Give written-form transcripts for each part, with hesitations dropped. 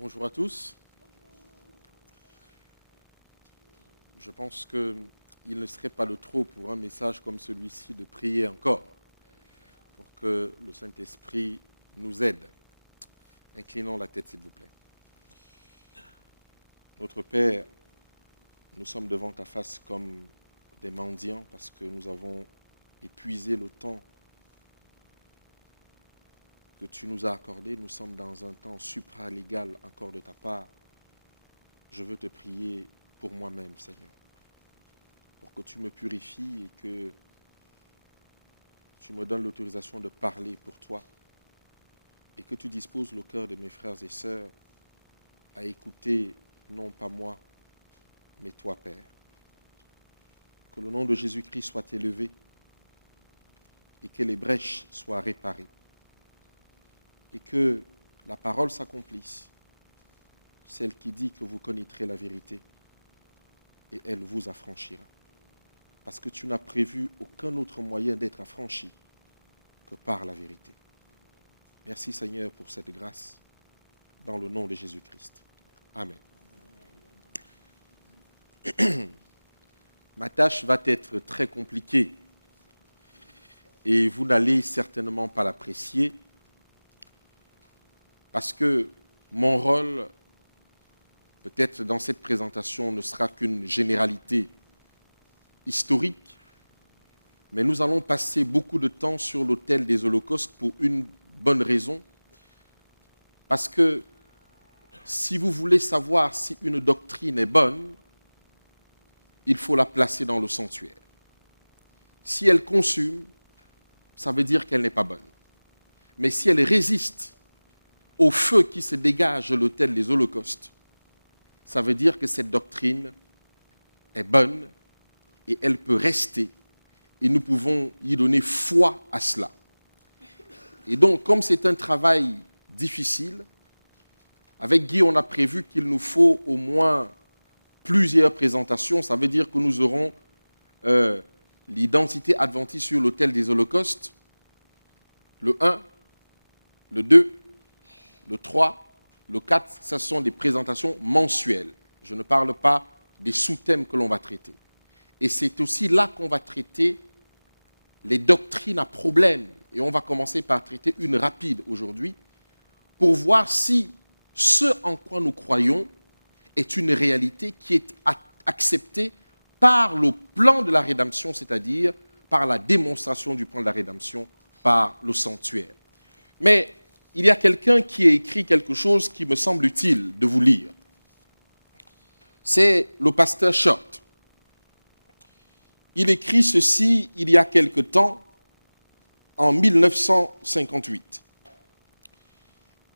Bonjour à tous. Je pense qu'il ne serait pas de trop pour un message comme celui-ci de prier encore pour que le Saint-Esprit nous aide. Inclinons la tête, s'il vous plaît. Notre Père, nous sommes devant ta face comme des mendiants parce que nous avons épuisé le temps que tu nous as accordé. Nous sommes dans un temps supralégal encore de ta part. Je veux te prier pour moi-même, Seigneur, pour que tu me purifies et que tu me donnes l'autorisation de parler pour toi et que tu disposes le cœur de mes frères et sœurs à écouter, non pas moi, mais toi, Père. Que le nom de Jésus-Christ soit élevé et que les brèches soient réparées et que la parole s'accomplisse, celle qui dit que vous connaîtrez la vérité et elle vous affranchira. Parce que tu n'as prévu aucun autre moyen d'être affranchi que par la vérité. Merci Seigneur pour cette grâce, dans le nom de Jésus-Christ. Amen. Ma tâche va être très compliquée et vous n'allez certainement pas l'apprécier parce que mon rôle, peut-être dans cette présentation, ne sera qu'une généralité historique, mais nous allons passer beaucoup de temps sur l'autel des holocaustes pour une bonne raison, parce que si vous voulez savoir si une doctrine est bonne, il faut la placer dans le sanctuaire. Si elle consume, ça veut dire qu'elle n'est pas bonne. Mais si elle résiste au feu qui se dégage de l'autel des holocaustes, ça veut dire que cette doctrine est bonne et elle peut rester et nous pouvons y donner foi à cela. Et donc, comme c'est un travail difficile, avec Guy, on a prévu qu'il nous faut au moins plusieurs présentations. Ça veut dire que nous aurons l'identité adventiste sur l'autel des holocaustes, le 1, le 2, le 3, le 4, ce sont des présentations mensuelles. Je ne parle pas des sous-thèmes que l'on va traiter. Et c'est aussi là qu'on va traiter les doctrines à problème. Et on va commencer par traiter une rapide aujourd'hui pour voir si ce en quoi nous croyons est une réalité qui est acceptée par le plan de la rédemption, c'est-à-dire par la démonstration du plan de la rédemption par le sanctuaire. Mais il y a quelqu'un qui a écrit quelque chose qui me semble utile de vous lire. C'est le pasteur Short. Il écrit ceci il y a quelque temps, en 1958.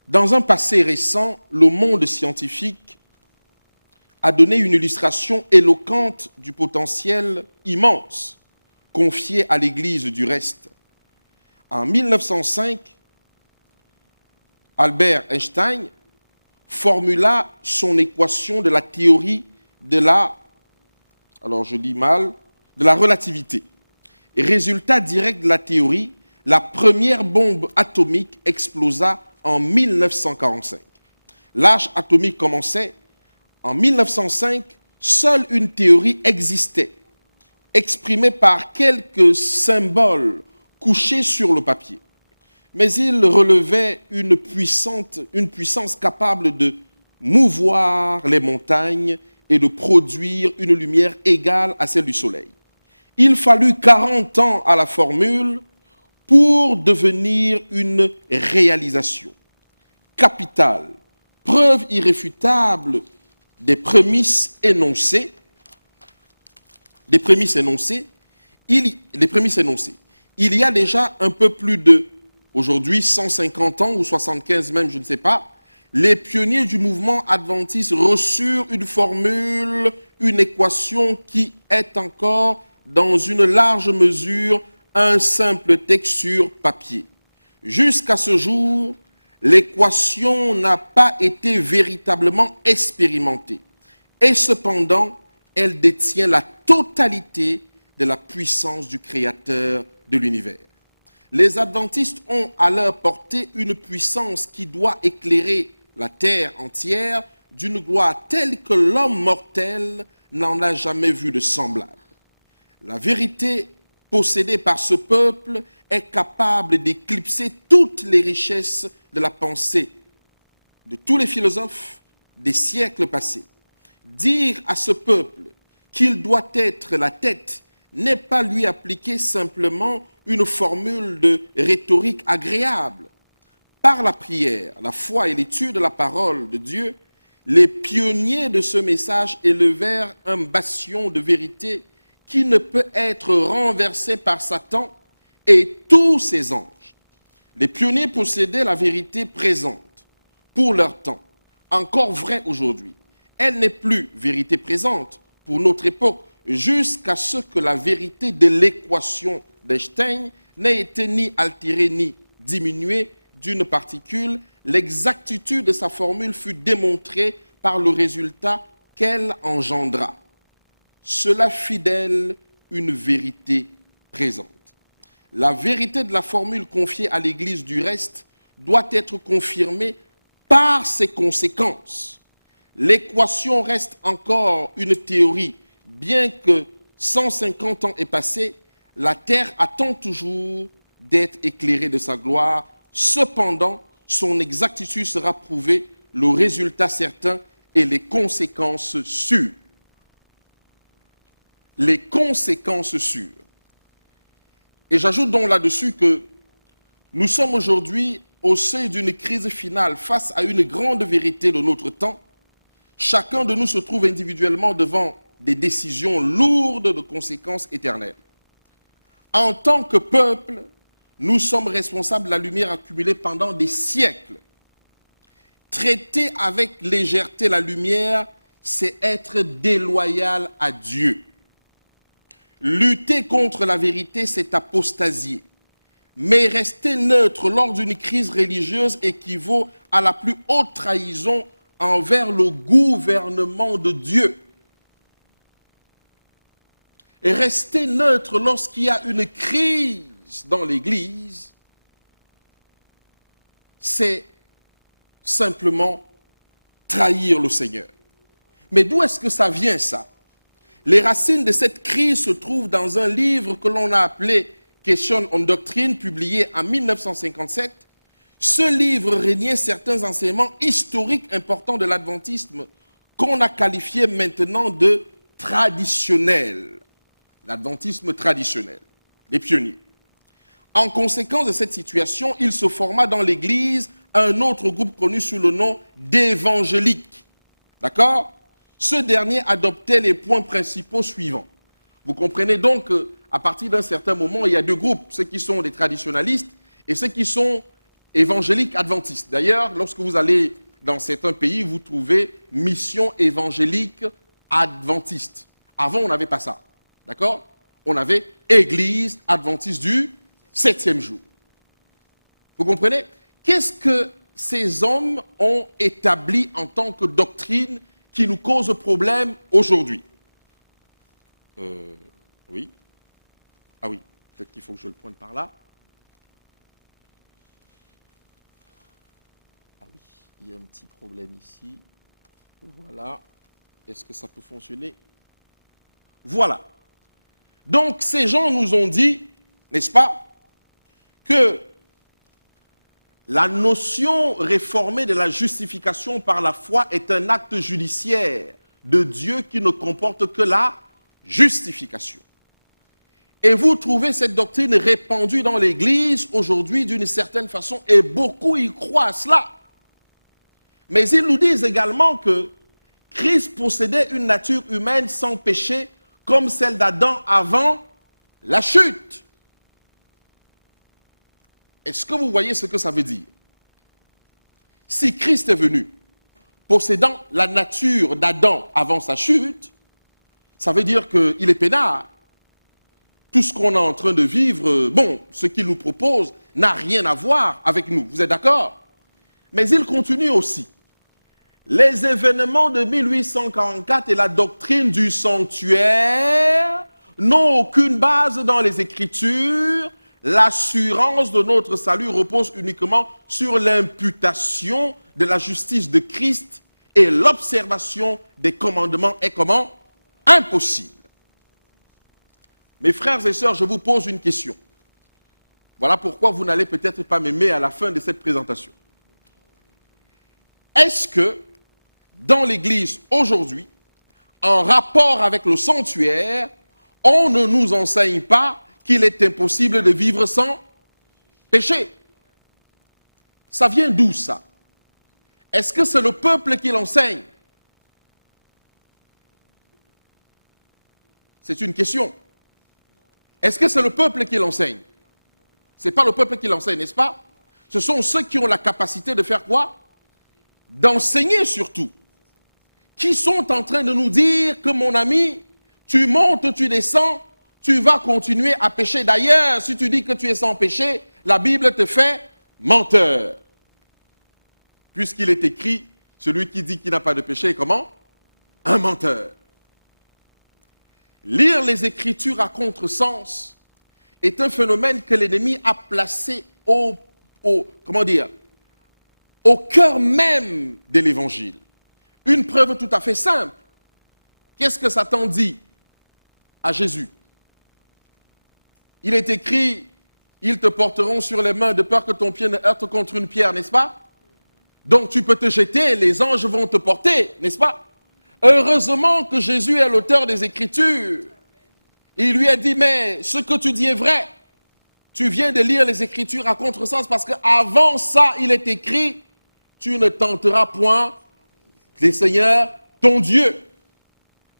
Dans un passé récent, le monde scientifique a donné une illustration éloquente du potentiel immense confié à l'Église du reste. En 1905, Albert Einstein formula son équation de la théorie de la, de la relativité. Et résultat direct de la théorie, la première bombe atomique explosa en 1945. L'âge atomique commençait. En 1905, seule une théorie existait, exprimée par quelques symboles couchés sur le papier. Mais il relevait une puissance capable de mouvoir les montagnes et de produire une lumière égale à celle du soleil. Il fallut 40 ans à la formule pour devenir une réalisation capitale, preuve irréfutable des prémices énoncées. Il y a déjà un peu plus de, aujourd'hui 150 ans ou 75 même, je ne sais pas, les pionniers du mouvement adventiste reçurent une formule, une équation qui est encore dans une large mesure un simple texte sur papier. Jusqu'à ce jour, l'équation n'a pas été véritablement expérimentée. Et cependant, elle détient la totalité de la puissance du Créateur de l'univers. Les adventistes ont à leur portée une puissance qui doit éclairer la terre entière d'une gloire telle que l'homme mortel n'en a jamais vu de semblable. La vérité possédée par ce peuple est capable d'éclipser toutes les richesses de la pensée de tous les philosophes des siècles passés. Dire à ce peuple qu'il doit être la tête n'est pas lui appliquer simplement une formule de rhétorique agréable. Par la prière, la foi et l'étude de la parole de Dieu, les pionniers de ce message élevèrent un bastion de vérité qui ne peut être renversé par Satan et tous ses anges. Les pionniers possédaient la vérité présente pour leur temps, encore vraie aujourd'hui. Elle n'est plus vérité présente pour notre époque, jusqu'à ce que la vérité de l'équation d'Einstein n'ait été ni altérée ni diminuée d'une particule. L'exactitude de sa formule fut démontrée par le résultat qu'elle engendra. Cela fit d'elle une vérité présente. La vérité de la formule confiée à l'Église du reste doit être confirmée par ses conséquences. L'équation reste encore une théorie, bien que 150 ans aient passé, la terre attend toujours d'être éclairée de sa gloire. Cependant, son exactitude sera prouvée, le résultat certain et les conséquences sûres. Les conséquences sûres. Et j'ajoute donc là-dessus que nous sommes aujourd'hui au seuil d'une crise finale face à une grande vérité de notre temps. Chacun de nous se trouve individuellement devant des décisions lourdes de conséquences éternelles. En tant que peuple, nous sommes responsables de la lumière accumulée pendant des siècles. Traiter avec légèreté la lumière, c'est être déloyal à Dieu. Lutter contre la vérité, c'est apostasier. Mais rester neutre lors d'une crise religieuse équivaut à la plus haute trahison envers le gouvernement de Dieu. Et rester neutre lorsqu'il y a une crise dans l'Église, c'est simplement trahir le Seigneur. Mais d'où est-ce que ça vient, ça? Les racines de cette crise se trouvent dans un livre que l'on a appelé Questions on Doctrine, publié en 1957. Ce livre régnait certains enseignements historiques importants de l'adventisme qu'on a qualifiés maintenant de traditionnels. L'adventisme traditionnel, les pionniers. En conséquence de cette situation, il se forma dans l'Église un autre groupe connu sous le nom d'évangéliques. D'accord? Ce dernier adoptait les points principaux suivants. Vous comprenez donc qu'à partir d'un certain moment, il y a deux groupes, ceux qui sont des traditionalistes et ceux qui sont évangéliques adventistes. D'ailleurs, lorsque vous allez dans certains pays, vous trouvez mission évangélique adventiste. Avant, on n'avait pas ça. D'accord? On avait Église adventiste du 7e jour. Vous comprenez? Qu'est-ce que ces hommes ont établi en tant que doctrine qui nous cause problème aujourd'hui? Oui. Ah oui, peut-être qu'il faut que je le pointe par là. Ah oui, il y a un petit problème ici. Voilà. Est-ce que ça peut fonctionner? Voilà. Donc, ces gens nous ont dit, n'est-ce pas, que la notion réformée de la justification par la foi est un acte judiciaire de Dieu qui ne comporte que la justification. Et vous trouvez cette doctrine répandue dans l'Église aujourd'hui d'une certaine façon, et beaucoup y croient à cela. Mais ils nous disent également que Christ possédait une nature humaine sans péché, comme celle d'Adam avant la chute. Est-ce que vous voyez ce que ça veut dire? Si Christ est venu possédant la nature d'Adam avant sa chute, ça veut dire qu'il est peinard. Tout ce qu'on est en train de vivre, bon, ce qu'il nous propose n'a rien à voir avec nous. Vous êtes d'accord? Mais il continue aussi. Les événements de 1844 et la doctrine du sanctuaire n'ont aucune base dans les Écritures. L'assurance de notre salut repose uniquement sur l'imputation de la justice de Christ et l'observation des commandements est comment? Impossible. Mes frères et sœurs, je vous pose une question. Voilà pourquoi vous n'allez peut-être pas m'aimer à la fin de cette présentation. Est-ce que dans l'Église aujourd'hui, en rapport avec le sanctuaire, on ne nous enseigne pas qu'il est impossible de vivre sans péché? Ça vient d'où ça? Est-ce que c'est le peuple qui l'enseigne? C'est une question. Est-ce que c'est le peuple qui l'enseigne? Ce n'est pas le peuple qui l'enseigne, n'est-ce pas? Ce sont ceux qui ont la capacité de faire quoi? D'enseigner surtout. Qui sont en train de nous dire que mon ami, tu montes, tu descends, tu vas continuer à pécher. D'ailleurs, si tu dis que tu es sans péché, la Bible te fait menteur. Puisqu'il est écrit, celui qui dit qu'il n'a pas de péché est comment? Un menteur. Lire les Écritures à contresens est un phénomène que l'ennemi a placé au cœur même de l'Évangile. Une preuve tout à fait simple. Qu'est-ce que Satan dit à Jésus? Il est écrit, ils te porteront sur les mains de peur que ton pied ne heurte contre une pierre, n'est-ce pas? Donc tu peux te jeter, les anges vont te porter, n'est-ce pas? Heureusement que Jésus est l'auteur des Écritures. Il lui a dit, mais ce que tu dis est vrai. Tu viens de lire les Écritures à contresens parce qu'avant ça, il est écrit, tu ne tenteras point le Seigneur, ton Dieu.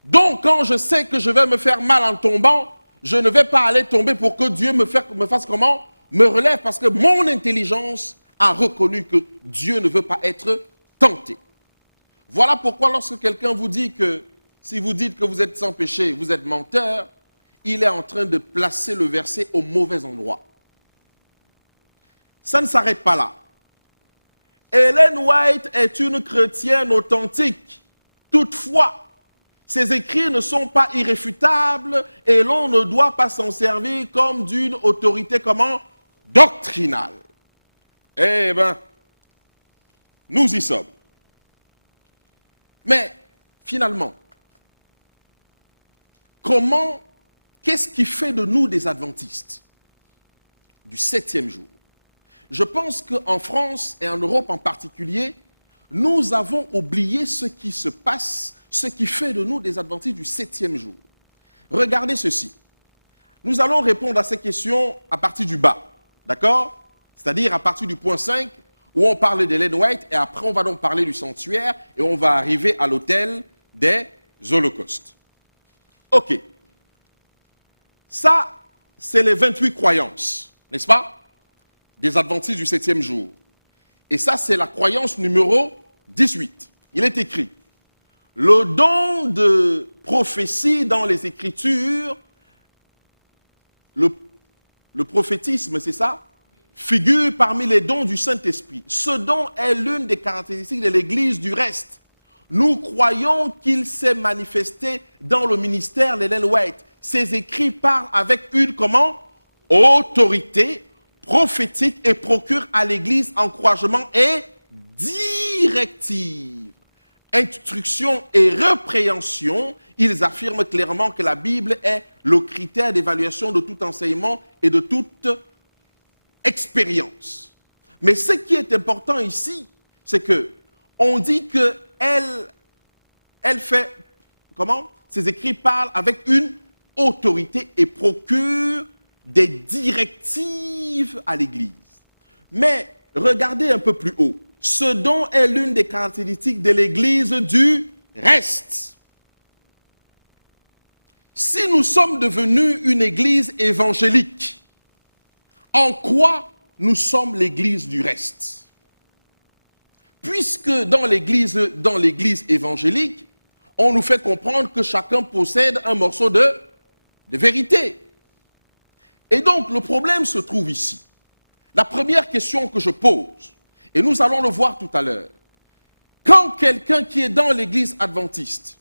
Donc, quand je sais que je vais me faire mal en tombant, je ne vais pas aller tomber pour que Dieu me fasse comment? Me relève, parce que mon intelligence a reconnu que Dieu ne veut pas être tenté. Voilà pourquoi lorsque quelqu'un vous dit que, si vous dites que vous êtes sans péché, vous êtes menteur, il est en train de placer le verset au mauvais endroit. Ça ne s'arrête pas là. Ellen White est une chrétienne authentique. Toutefois, ses écrits ne sont pas irréfutables et l'on ne doit pas s'en servir comme d'une autorité comment? Doctrinale. Eh bien, nous y sommes. Mais, finalement, qu'est-ce qui fait de nous des adventistes du 7e jour? Je pense qu'en France et en Europe en particulier, nous avons oublié ce qui se passe, ce qui fait de nous des adventistes du 7e jour. Regardez ceci. Nous allons répondre à ces questions à partir du bas, d'accord? C'est-à-dire à partir du point 5, où on parle d'Ellen White, et après on va donc parler du sanctuaire, et on va arriver à l'autel des holocaustes. Ok. Ça, c'est les 28 croyances, n'est-ce pas? Des adventistes du 7e jour. Et ça, c'est la croyance numéro 18. Il est écrit, le don de prophétie dans les Écritures, le prophétisme, c'est ça, figure parmi les dons du Saint-Esprit. Ce don est l'une des caractéristiques de l'Église du reste. Nous croyons qu'il s'est manifesté dans le ministère d'Ellen White. Ses écrits parlent avec une, comment? Autorité prophétique et procurent à l'Église encouragement et directive. Instruction et répréhension, ils affirment clairement que la Bible est le critère d'évaluation de tout enseignement et de toute expérience. Mais ce qui est important ici, c'est que on dit que elle fait, comment? Ses écrits parlent avec une autorité et procurent des directives à l'Église. Mais regardez un peu plus haut. Ce don est l'une des caractéristiques de l'Église du reste. Si nous sommes devenus une Église évangélique, en quoi nous sommes l'Église du reste? Puisque dans l'Église évangélique, on nous fait comprendre que chacun possède un morceau de vérité. Et donc, le problème se trouve ici. La première question que je pose, et nous allons le voir tout à l'heure, quand quelqu'un qui est dans l'Église adventiste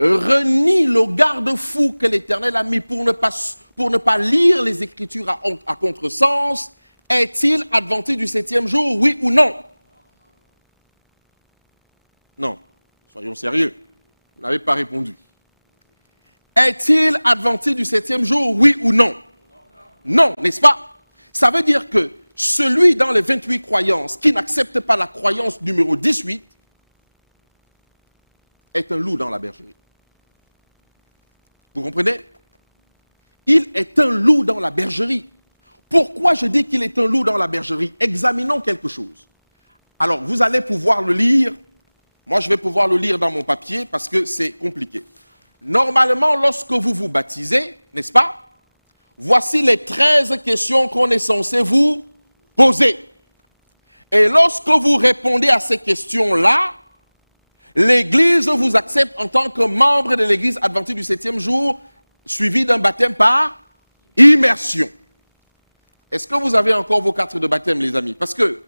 renie le garde-fou que l'Éternel a mis pour ne pas lire les Écritures à contresens, est-il adventiste du 7e jour, oui ou non? Non, soyons sérieux. Vous n'avez pas répondu. Est-il adventiste du 7e jour, oui ou non? Non, n'est-ce pas? Ça veut dire que celui dans les 28 croyances qui n'accepte pas la croyance numéro 18 est un loup dans la bergerie. Vous comprenez? Il est un loup dans la bergerie. Pourquoi je dis qu'il est un loup dans la bergerie? Examinons quelque chose. Alors, vous allez pouvoir le lire. Moi, je vais pouvoir le lire dans mon papier parce que c'est compliqué. Normalement, lorsque vous vous baptisez, n'est-ce pas? Voici les 13 questions qu'on est censé vous poser. Et lorsque vous répondez à ces questions-là, l'Église vous accepte en tant que membre de l'Église adventiste du 7e jour, suivi d'un baptême par immersion. Est-ce que vous avez encore vos cartes de baptême, les amis? Parce que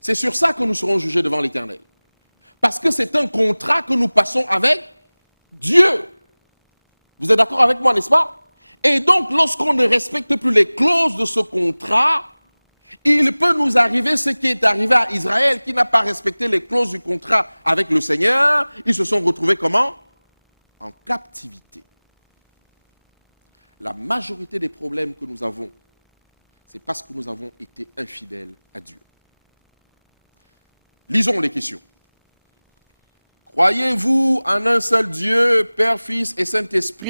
c'est sur ça que nous serons jugés devant l'Éternel. Parce que c'est un contrat que nous passons avec Dieu. Vous êtes d'accord avec moi, n'est-ce pas? Et donc, lorsqu'on ne respecte plus les clauses de ce contrat, il peut nous arriver ce qui est arrivé à Israël, qui n'a pas respecté les clauses du contrat avec le Seigneur. Ils se sont retrouvés comment? En captivité. La majorité des problèmes que nous avons, c'est parce que nous avons été infidèles à Dieu. Lisons les questions. Croyez-vous en un seul Dieu, Père, Fils et Saint-Esprit?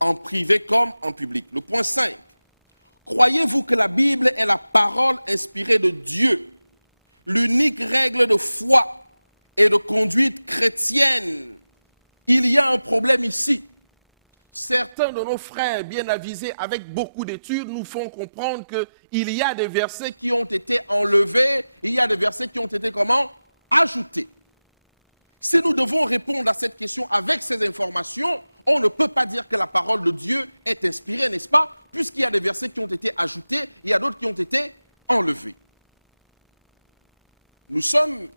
En privé comme en public. Le point 5. Croyez-vous que la Bible est la parole inspirée de Dieu, l'unique règle de foi et de conduite chrétienne? Il y a un problème ici. Certains de nos frères bien avisés avec beaucoup qui ont été enlevés, il y a des versets qui ont été comment? Ajoutés. Si nous devons répondre à cette question avec ces informations, on ne peut pas dire que la parole de Dieu est inspirée, n'est-ce pas? Puisqu'il y a des versets qui ont été ajoutés, il y a d'autres qui ont été enlevés. Nous sommes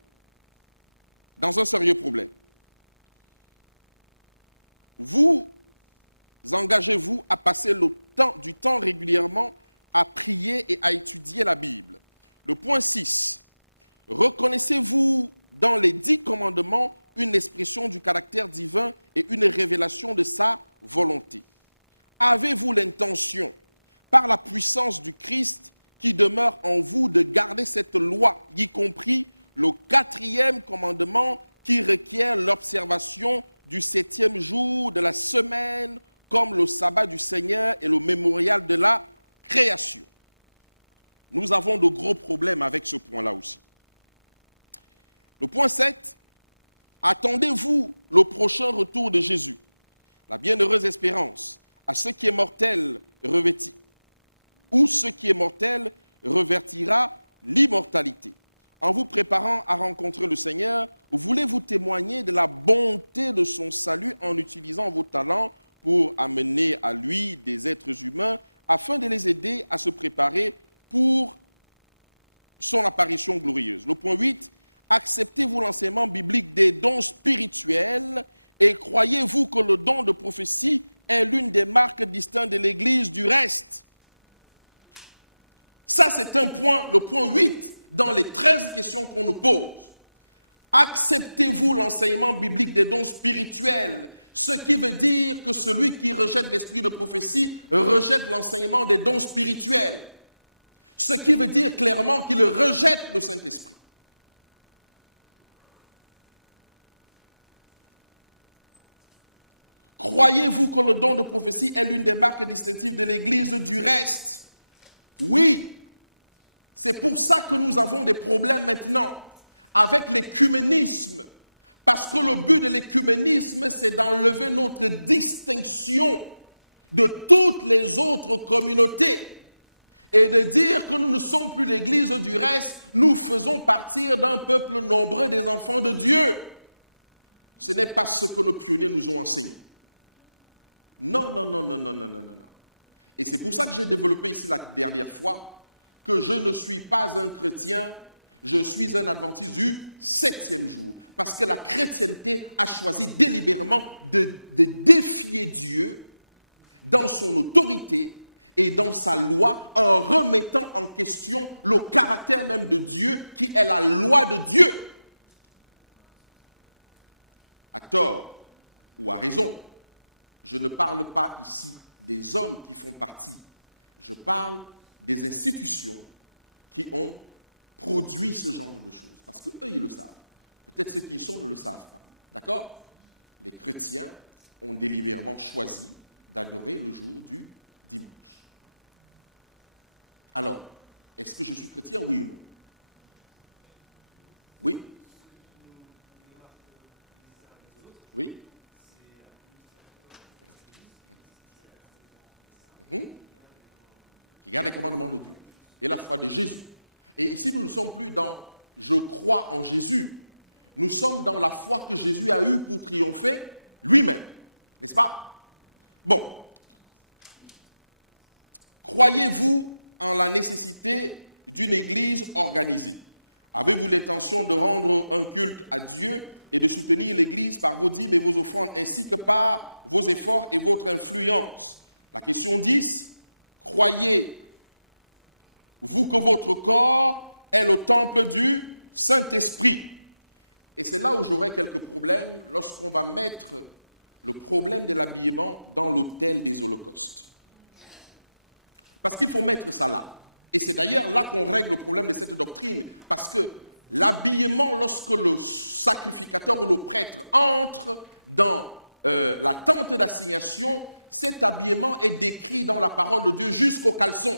dans un sérieux problème. Vous engagez-vous à passer du temps régulièrement à prier et à étudier la Bible? Le point 6. Reconnaissez-vous dans les 10 commandements une expression du caractère divin et une révélation de sa volonté? Avez-vous l'intention, par la puissance du Christ qui demeure en vous, de garder cette loi, y compris le 4e commandement qui requiert l'observation du 7e jour de la semaine comme le sabbat du Seigneur et le mémorial de la création. Nous avons de gros problèmes avec ce point-là aussi. Le point 7, attendez-vous le prochain retour de Jésus, la bienheureuse espérance, à ce qui est mortel revêtit, ou ce qui est mortel revêtira l'immortalité. En vous préparant à rencontrer le Seigneur, voulez-vous témoigner de la bonté de son salut en utilisant vos talents pour amener à lui des êtres humains afin de les aider à se préparer pour son apparition glorieuse. Le point 8, acceptez-vous l'enseignement biblique des dons spirituels et croyez-vous que le don de prophétie est l'une des marques distinctes de l'Église du reste? Ça, c'est un point, le point 8, dans les 13 questions qu'on nous pose. Acceptez-vous l'enseignement biblique des dons spirituels? Ce qui veut dire que celui qui rejette l'esprit de prophétie rejette l'enseignement des dons spirituels. Ce qui veut dire clairement qu'il rejette le Saint-Esprit. Croyez-vous que le don de prophétie est l'une des marques distinctives de l'Église du reste? Oui. C'est pour ça que nous avons des problèmes maintenant avec l'écuménisme. Parce que le but de l'écuménisme, c'est d'enlever notre distinction de toutes les autres communautés et de dire que nous ne sommes plus l'Église du reste, nous faisons partir d'un peuple nombreux des enfants de Dieu. Ce n'est pas ce que nos pionniers nous ont enseigné. Non, non, non, non, non, non, non, non. Et c'est pour ça que j'ai développé ici la dernière fois que je ne suis pas un chrétien, je suis un adventiste du 7e jour. Parce que la chrétienté a choisi délibérément de défier Dieu dans son autorité et dans sa loi en remettant en question le caractère même de Dieu qui est la loi de Dieu. À tort ou à raison, je ne parle pas ici des hommes qui font partie, je parle des institutions qui ont produit ce genre de choses. Parce qu'eux, ils le savent. Peut-être ceux qui y sont ne le savent pas. D'accord? Les chrétiens ont délibérément choisi d'adorer le jour du dimanche. Alors, est-ce que je suis chrétien, oui ou non? Oui? Oui? Qui garde les commandements de Dieu et la foi de Jésus. Et ici, nous ne sommes plus dans « je crois en Jésus ». Nous sommes dans la foi que Jésus a eue pour triompher lui-même. N'est-ce pas? Bon. Croyez-vous en la nécessité d'une église organisée? Avez-vous l'intention de rendre un culte à Dieu et de soutenir l'église par vos dîmes et vos offrandes, ainsi que par vos efforts et votre influence? La question 10, croyez-vous que votre corps est le temple du Saint-Esprit? Et c'est là où j'aurai quelques problèmes lorsqu'on va mettre le problème de l'habillement dans l'autel des holocaustes. Parce qu'il faut mettre ça là. Et c'est d'ailleurs là qu'on règle le problème de cette doctrine. Parce que l'habillement, lorsque le sacrificateur ou le prêtre entre dans la tente d'assignation, cet habillement est décrit dans la parole de Dieu jusqu'au caleçon.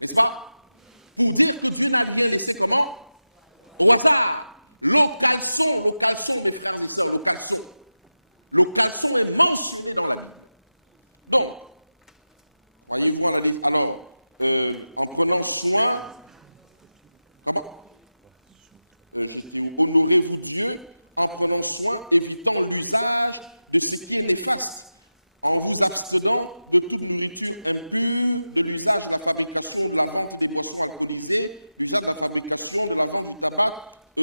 N'est-ce pas? Pour dire que Dieu n'a rien laissé comment? Au hasard. Le caleçon, mes frères et sœurs, le caleçon est mentionné dans la Bible. Donc, croyez-vous en la liste? Alors, en prenant soin, comment? Honorez-vous Dieu en prenant soin, évitant l'usage de ce qui est néfaste, en vous abstenant de toute nourriture impure, de l'usage de la fabrication, de la vente des boissons alcoolisées, l'usage de la fabrication, de la vente du tabac,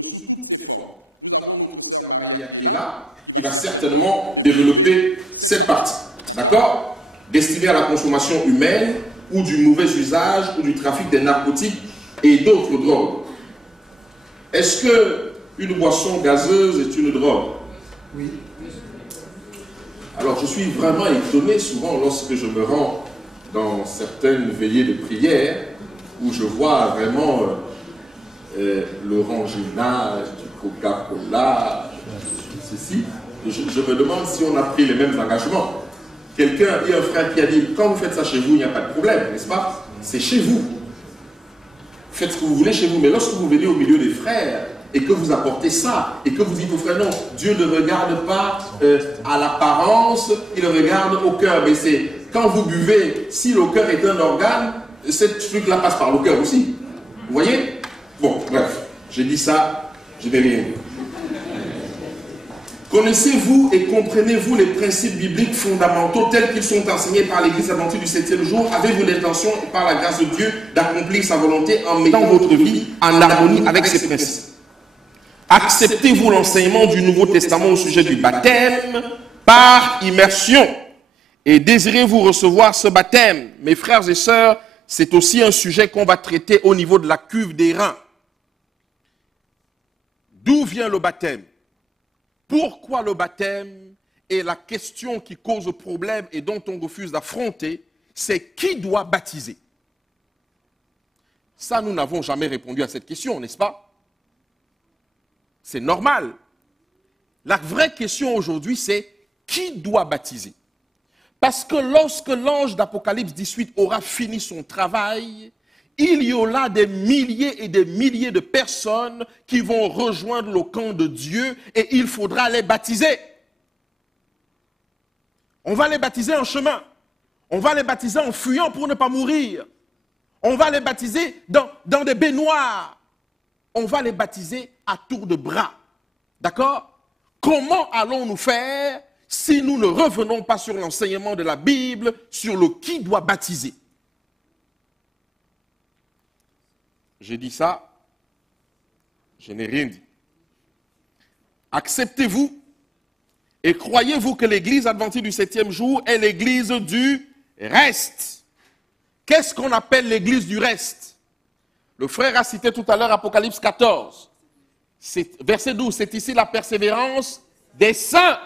sous toutes ses formes. Nous avons notre sœur Maria qui est là, qui va certainement développer cette partie. D'accord? Destinée à la consommation humaine, ou du mauvais usage, ou du trafic des narcotiques et d'autres drogues. Est-ce qu'une boisson gazeuse est une drogue? Oui. Alors je suis vraiment étonné souvent lorsque je me rends dans certaines veillées de prière, où je vois vraiment l'orangina, du Coca-Cola, ceci. Je me demande si on a pris les mêmes engagements. Quelqu'un, il y a un frère qui a dit, quand vous faites ça chez vous, il n'y a pas de problème, n'est-ce pas? C'est chez vous. Faites ce que vous voulez chez vous, mais lorsque vous venez au milieu des frères, et que vous apportez ça, et que vous dites aux frères, non, Dieu ne regarde pas à l'apparence, il regarde au cœur. Mais c'est quand vous buvez, si le cœur est un organe, cette truc-là passe par le cœur aussi. Vous voyez? Bon, bref, j'ai dit ça, je n'ai rien dit. Connaissez-vous et comprenez-vous les principes bibliques fondamentaux tels qu'ils sont enseignés par l'Église adventiste du 7e jour? Avez-vous l'intention, par la grâce de Dieu, d'accomplir sa volonté en mettant votre vie en harmonie avec ses principes? Acceptez-vous l'enseignement du Nouveau Testament au sujet du baptême par immersion? Et désirez-vous recevoir ce baptême? Mes frères et sœurs, c'est aussi un sujet qu'on va traiter au niveau de la cuve des reins. D'où vient le baptême? Pourquoi le baptême? Et la question qui cause problème et dont on refuse d'affronter, c'est qui doit baptiser? Ça, nous n'avons jamais répondu à cette question, n'est-ce pas? C'est normal. La vraie question aujourd'hui, c'est qui doit baptiser? Parce que lorsque l'ange d'Apocalypse 18 aura fini son travail, il y aura des milliers et des milliers de personnes qui vont rejoindre le camp de Dieu et il faudra les baptiser. On va les baptiser en chemin. On va les baptiser en fuyant pour ne pas mourir. On va les baptiser dans des baignoires. On va les baptiser à tour de bras. D'accord? Comment allons-nous faire si nous ne revenons pas sur l'enseignement de la Bible, sur le qui doit baptiser? J'ai dit ça, je n'ai rien dit. Acceptez-vous et croyez-vous que l'Église adventiste du 7e jour est l'Église du reste? Qu'est-ce qu'on appelle l'Église du reste? Le frère a cité tout à l'heure Apocalypse 14. Verset 12, c'est ici la persévérance des saints,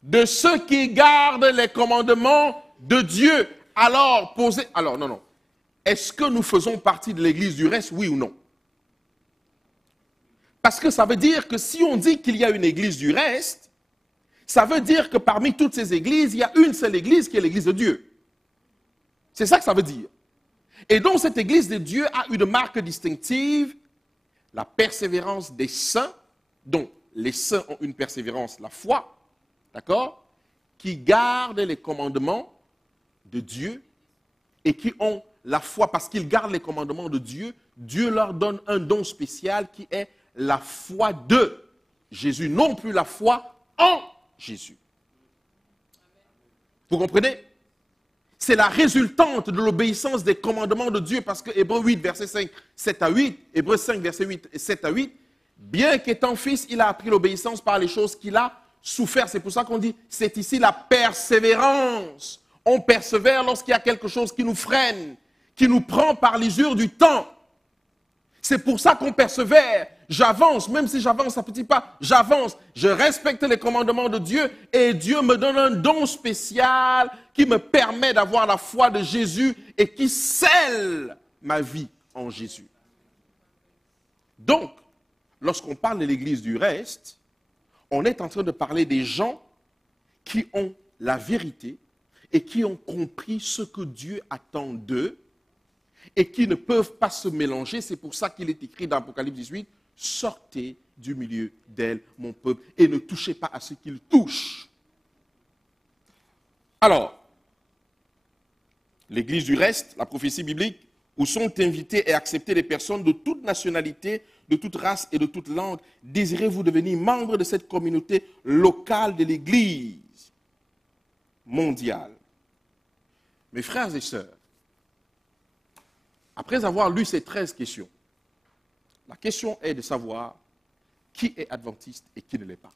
de ceux qui gardent les commandements de Dieu. Alors, non. Est-ce que nous faisons partie de l'église du reste, oui ou non? Parce que ça veut dire que si on dit qu'il y a une église du reste, ça veut dire que parmi toutes ces églises, il y a une seule église qui est l'église de Dieu. C'est ça que ça veut dire. Et donc cette église de Dieu a une marque distinctive, la persévérance des saints, dont les saints ont une persévérance, la foi, d'accord, qui gardent les commandements de Dieu et qui ont la foi, parce qu'ils gardent les commandements de Dieu, Dieu leur donne un don spécial qui est la foi de Jésus, non plus la foi en Jésus. Vous comprenez? C'est la résultante de l'obéissance des commandements de Dieu, parce que Hébreux 8, verset 5, 7 à 8, Hébreux 5, verset 8 et 7 à 8, bien qu'étant fils, il a appris l'obéissance par les choses qu'il a souffert. C'est pour ça qu'on dit, c'est ici la persévérance. On persévère lorsqu'il y a quelque chose qui nous freine, qui nous prend par l'usure du temps. C'est pour ça qu'on persévère. J'avance, même si j'avance à petits pas, j'avance. Je respecte les commandements de Dieu et Dieu me donne un don spécial qui me permet d'avoir la foi de Jésus et qui scelle ma vie en Jésus. Donc, lorsqu'on parle de l'église du reste, on est en train de parler des gens qui ont la vérité et qui ont compris ce que Dieu attend d'eux et qui ne peuvent pas se mélanger. C'est pour ça qu'il est écrit dans Apocalypse 18, « Sortez du milieu d'elle, mon peuple, et ne touchez pas à ce qu'ils touchent. » Alors, l'église du reste, la prophétie biblique, où sont invitées et acceptées les personnes de toute nationalité, de toute race et de toute langue. Désirez-vous devenir membre de cette communauté locale de l'église mondiale? Mes frères et sœurs, après avoir lu ces 13 questions, la question est de savoir qui est adventiste et qui ne l'est pas.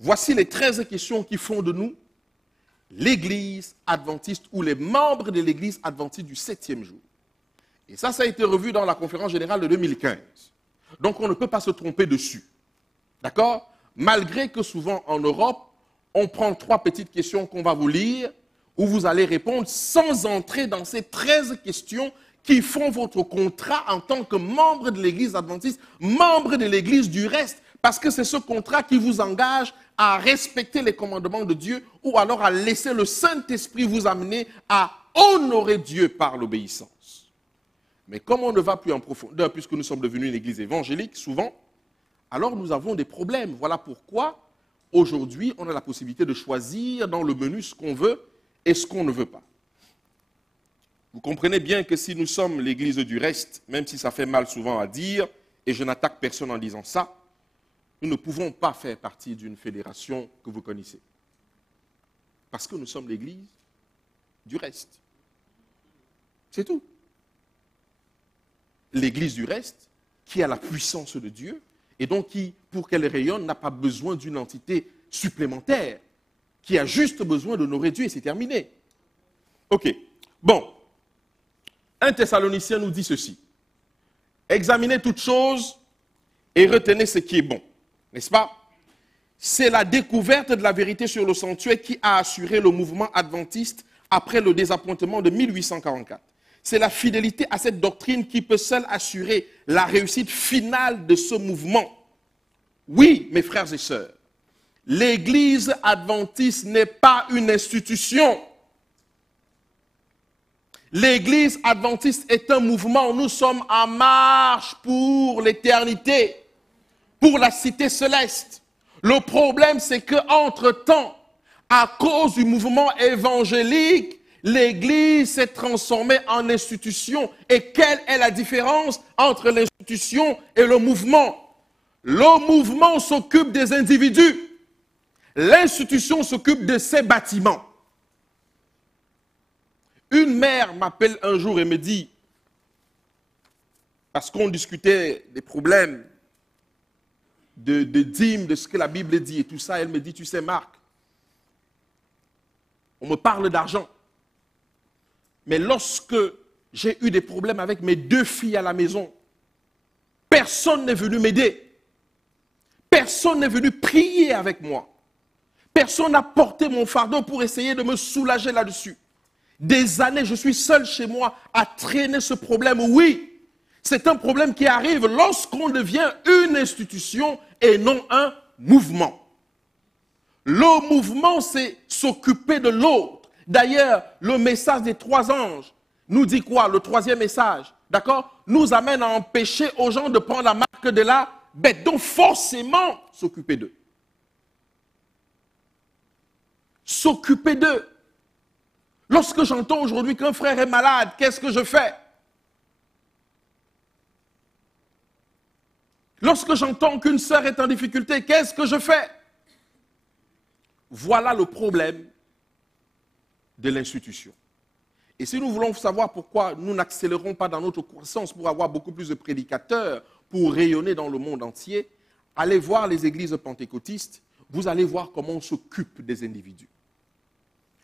Voici les 13 questions qui font de nous l'église adventiste ou les membres de l'église adventiste du 7e jour. Et ça a été revu dans la conférence générale de 2015. Donc on ne peut pas se tromper dessus. D'accord? Malgré que souvent en Europe, on prend 3 petites questions qu'on va vous lire, où vous allez répondre sans entrer dans ces 13 questions qui font votre contrat en tant que membre de l'Église adventiste, membre de l'Église du reste, parce que c'est ce contrat qui vous engage à respecter les commandements de Dieu ou alors à laisser le Saint-Esprit vous amener à honorer Dieu par l'obéissance. Mais comme on ne va plus en profondeur, puisque nous sommes devenus une Église évangélique, souvent, alors nous avons des problèmes. Voilà pourquoi, aujourd'hui, on a la possibilité de choisir dans le menu ce qu'on veut et ce qu'on ne veut pas. Vous comprenez bien que si nous sommes l'Église du reste, même si ça fait mal souvent à dire, et je n'attaque personne en disant ça, nous ne pouvons pas faire partie d'une fédération que vous connaissez. Parce que nous sommes l'Église du reste. C'est tout. L'Église du reste, qui a la puissance de Dieu, et donc qui, pour qu'elle rayonne, n'a pas besoin d'une entité supplémentaire, qui a juste besoin d'honorer Dieu et c'est terminé. Ok. Bon. 1 Thessaloniciens nous dit ceci. Examinez toutes choses et retenez ce qui est bon. N'est-ce pas? C'est la découverte de la vérité sur le sanctuaire qui a assuré le mouvement adventiste après le désappointement de 1844. C'est la fidélité à cette doctrine qui peut seule assurer la réussite finale de ce mouvement. Oui, mes frères et sœurs, l'Église adventiste n'est pas une institution. L'Église adventiste est un mouvement. Nous sommes en marche pour l'éternité, pour la cité céleste. Le problème, c'est qu'entre-temps, à cause du mouvement évangélique, l'Église s'est transformée en institution. Et quelle est la différence entre l'institution et le mouvement? Le mouvement s'occupe des individus. L'institution s'occupe de ses bâtiments. Une mère m'appelle un jour et me dit, parce qu'on discutait des problèmes de dîmes, de ce que la Bible dit et tout ça, elle me dit, tu sais Marc, on me parle d'argent. Mais lorsque j'ai eu des problèmes avec mes 2 filles à la maison, personne n'est venu m'aider. Personne n'est venu prier avec moi. Personne n'a porté mon fardeau pour essayer de me soulager là-dessus. Des années, je suis seul chez moi à traîner ce problème. Oui, c'est un problème qui arrive lorsqu'on devient une institution et non un mouvement. Le mouvement, c'est s'occuper de l'autre. D'ailleurs, le message des 3 anges nous dit quoi? Le 3e message, d'accord? Nous amène à empêcher aux gens de prendre la marque de la bête. Donc forcément, s'occuper d'eux. S'occuper d'eux. Lorsque j'entends aujourd'hui qu'un frère est malade, qu'est-ce que je fais? Lorsque j'entends qu'une sœur est en difficulté, qu'est-ce que je fais? Voilà le problème de l'institution. Et si nous voulons savoir pourquoi nous n'accélérons pas dans notre croissance pour avoir beaucoup plus de prédicateurs, pour rayonner dans le monde entier, allez voir les églises pentecôtistes, vous allez voir comment on s'occupe des individus.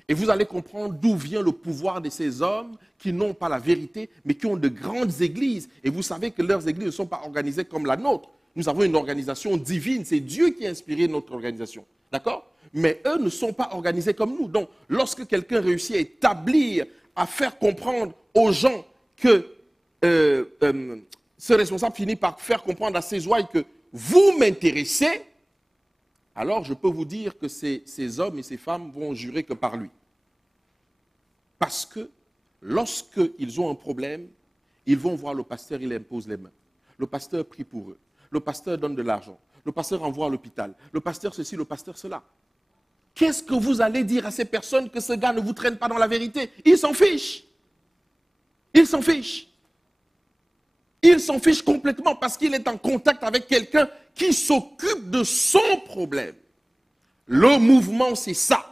Et vous allez comprendre d'où vient le pouvoir de ces hommes qui n'ont pas la vérité, mais qui ont de grandes églises. Et vous savez que leurs églises ne sont pas organisées comme la nôtre. Nous avons une organisation divine. C'est Dieu qui a inspiré notre organisation. D'accord? Mais eux ne sont pas organisés comme nous. Donc, lorsque quelqu'un réussit à établir, à faire comprendre aux gens que ce responsable finit par faire comprendre à ses ouailles que vous m'intéressez, alors je peux vous dire que ces hommes et ces femmes vont jurer que par lui. Parce que lorsqu'ils ont un problème, ils vont voir le pasteur, il impose les mains. Le pasteur prie pour eux. Le pasteur donne de l'argent. Le pasteur envoie à l'hôpital. Le pasteur ceci, le pasteur cela. Qu'est-ce que vous allez dire à ces personnes que ce gars ne vous traîne pas dans la vérité? Ils s'en fichent. Ils s'en fichent. Il s'en fiche complètement parce qu'il est en contact avec quelqu'un qui s'occupe de son problème. Le mouvement, c'est ça.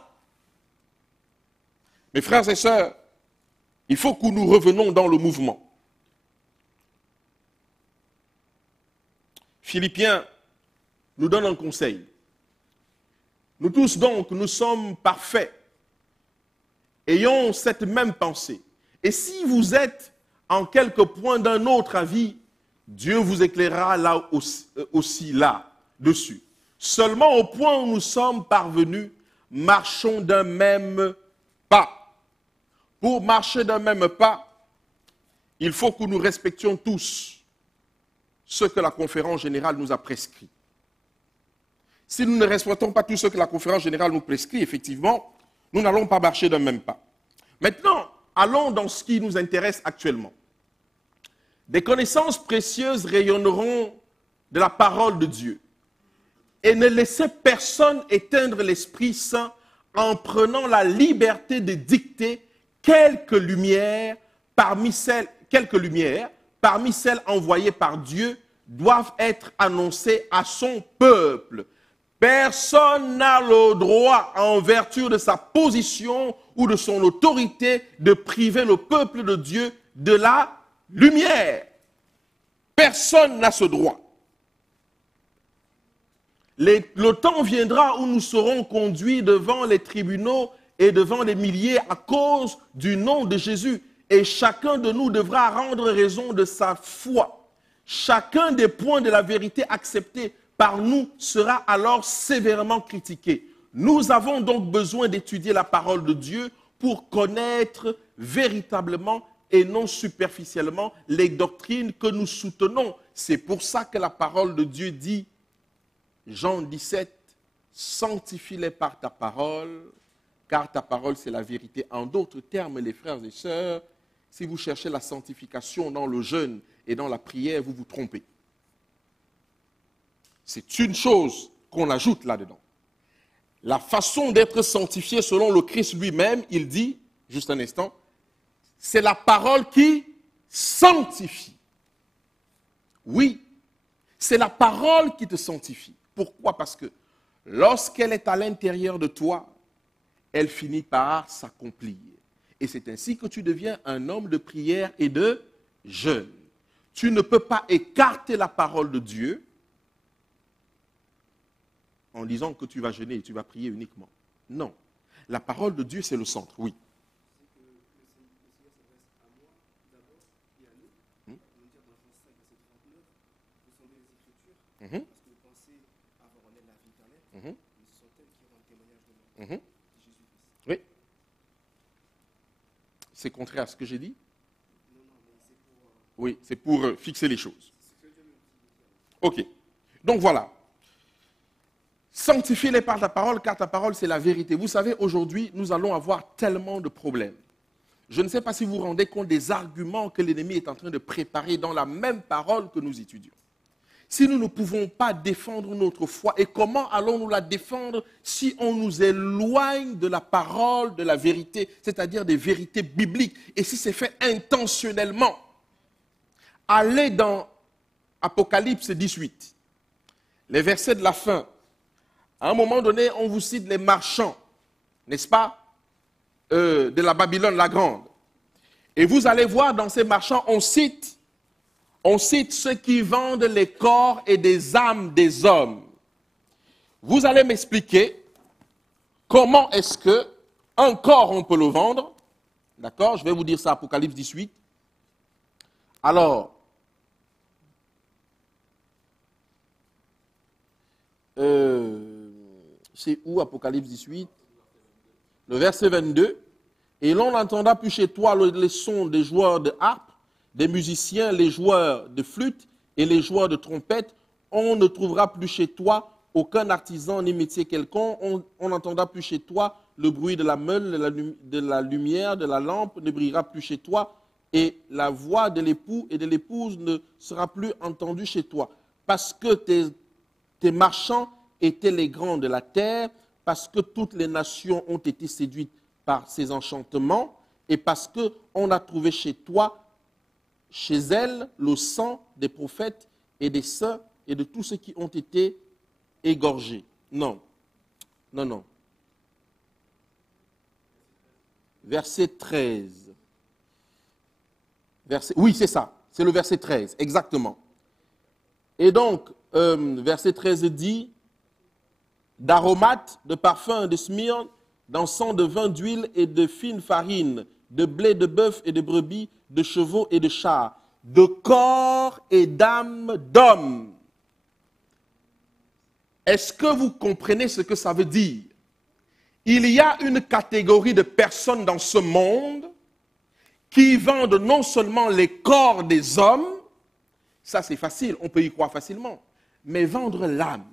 Mes frères et sœurs, il faut que nous revenons dans le mouvement. Philippiens nous donne un conseil. Nous tous donc, nous sommes parfaits. Ayons cette même pensée. Et si vous êtes en quelque point d'un autre avis, Dieu vous éclairera là aussi là-dessus. Seulement au point où nous sommes parvenus, marchons d'un même pas. Pour marcher d'un même pas, il faut que nous respections tous ce que la conférence générale nous a prescrit. Si nous ne respectons pas tout ce que la conférence générale nous prescrit, effectivement, nous n'allons pas marcher d'un même pas. Maintenant, allons dans ce qui nous intéresse actuellement. Des connaissances précieuses rayonneront de la parole de Dieu. Et ne laissez personne éteindre l'Esprit Saint en prenant la liberté de dicter quelques lumières parmi celles envoyées par Dieu doivent être annoncées à son peuple. Personne n'a le droit, en vertu de sa position ou de son autorité, de priver le peuple de Dieu de la lumière. Personne n'a ce droit. Le temps viendra où nous serons conduits devant les tribunaux et devant les milliers à cause du nom de Jésus. Et chacun de nous devra rendre raison de sa foi. Chacun des points de la vérité acceptés par nous sera alors sévèrement critiqué. Nous avons donc besoin d'étudier la parole de Dieu pour connaître véritablement et non superficiellement les doctrines que nous soutenons. C'est pour ça que la parole de Dieu dit, Jean 17, sanctifie-les par ta parole, car ta parole c'est la vérité. En d'autres termes, les frères et sœurs, si vous cherchez la sanctification dans le jeûne et dans la prière, vous vous trompez. C'est une chose qu'on ajoute là-dedans. La façon d'être sanctifié selon le Christ lui-même, il dit, juste un instant, c'est la parole qui sanctifie. Oui, c'est la parole qui te sanctifie. Pourquoi? Parce que lorsqu'elle est à l'intérieur de toi, elle finit par s'accomplir. Et c'est ainsi que tu deviens un homme de prière et de jeûne. Tu ne peux pas écarter la parole de Dieu en disant que tu vas jeûner et tu vas prier uniquement. Non. La parole de Dieu, c'est le centre, oui. Oui. C'est contraire à ce que j'ai dit? Oui, c'est pour fixer les choses. Ok. Donc voilà. Sanctifie-les par ta parole, car ta parole, c'est la vérité. Vous savez, aujourd'hui, nous allons avoir tellement de problèmes. Je ne sais pas si vous vous rendez compte des arguments que l'ennemi est en train de préparer dans la même parole que nous étudions. Si nous ne pouvons pas défendre notre foi, et comment allons-nous la défendre si on nous éloigne de la parole, de la vérité, c'est-à-dire des vérités bibliques, et si c'est fait intentionnellement? Allez dans Apocalypse 18, les versets de la fin. À un moment donné, on vous cite les marchands, n'est-ce pas, de la Babylone la Grande. Et vous allez voir dans ces marchands, on cite ceux qui vendent les corps et des âmes des hommes. Vous allez m'expliquer comment est-ce que un corps on peut le vendre. D'accord? Je vais vous dire ça, Apocalypse 18. Alors, c'est où Apocalypse 18? Le verset 22. Et l'on n'entendra plus chez toi les sons des joueurs de harpe, des musiciens, les joueurs de flûte et les joueurs de trompette. On ne trouvera plus chez toi aucun artisan ni métier quelconque. On n'entendra plus chez toi le bruit de la meule, de la lumière, de la lampe ne brillera plus chez toi. Et la voix de l'époux et de l'épouse ne sera plus entendue chez toi. Parce que tes marchands étaient les grands de la terre, parce que toutes les nations ont été séduites par ces enchantements, et parce qu'on a trouvé chez toi, chez elles, le sang des prophètes et des saints et de tous ceux qui ont été égorgés. Non, non, non. Verset 13. Oui, c'est ça, c'est le verset 13, exactement. Et donc, verset 13 dit, d'aromates, de parfums, de smyrne, d'encens, de vin, d'huile et de fine farine, de blé, de bœuf et de brebis, de chevaux et de chars, de corps et d'âme d'hommes. Est-ce que vous comprenez ce que ça veut dire? Il y a une catégorie de personnes dans ce monde qui vendent non seulement les corps des hommes, ça c'est facile, on peut y croire facilement, mais vendre l'âme.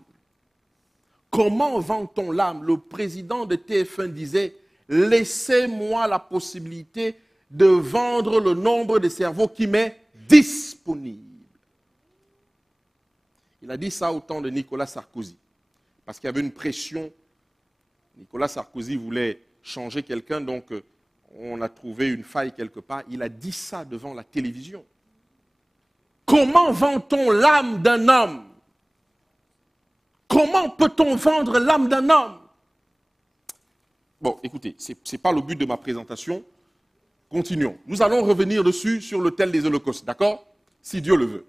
Comment vend-on l'âme? Le président de TF1 disait, laissez-moi la possibilité de vendre le nombre de cerveaux qui m'est disponible. Il a dit ça au temps de Nicolas Sarkozy, parce qu'il y avait une pression. Nicolas Sarkozy voulait changer quelqu'un, donc on a trouvé une faille quelque part. Il a dit ça devant la télévision. Comment vend-on l'âme d'un homme? Comment peut-on vendre l'âme d'un homme? Bon, écoutez, ce n'est pas le but de ma présentation. Continuons. Nous allons revenir dessus sur l'autel des holocaustes, d'accord? Si Dieu le veut.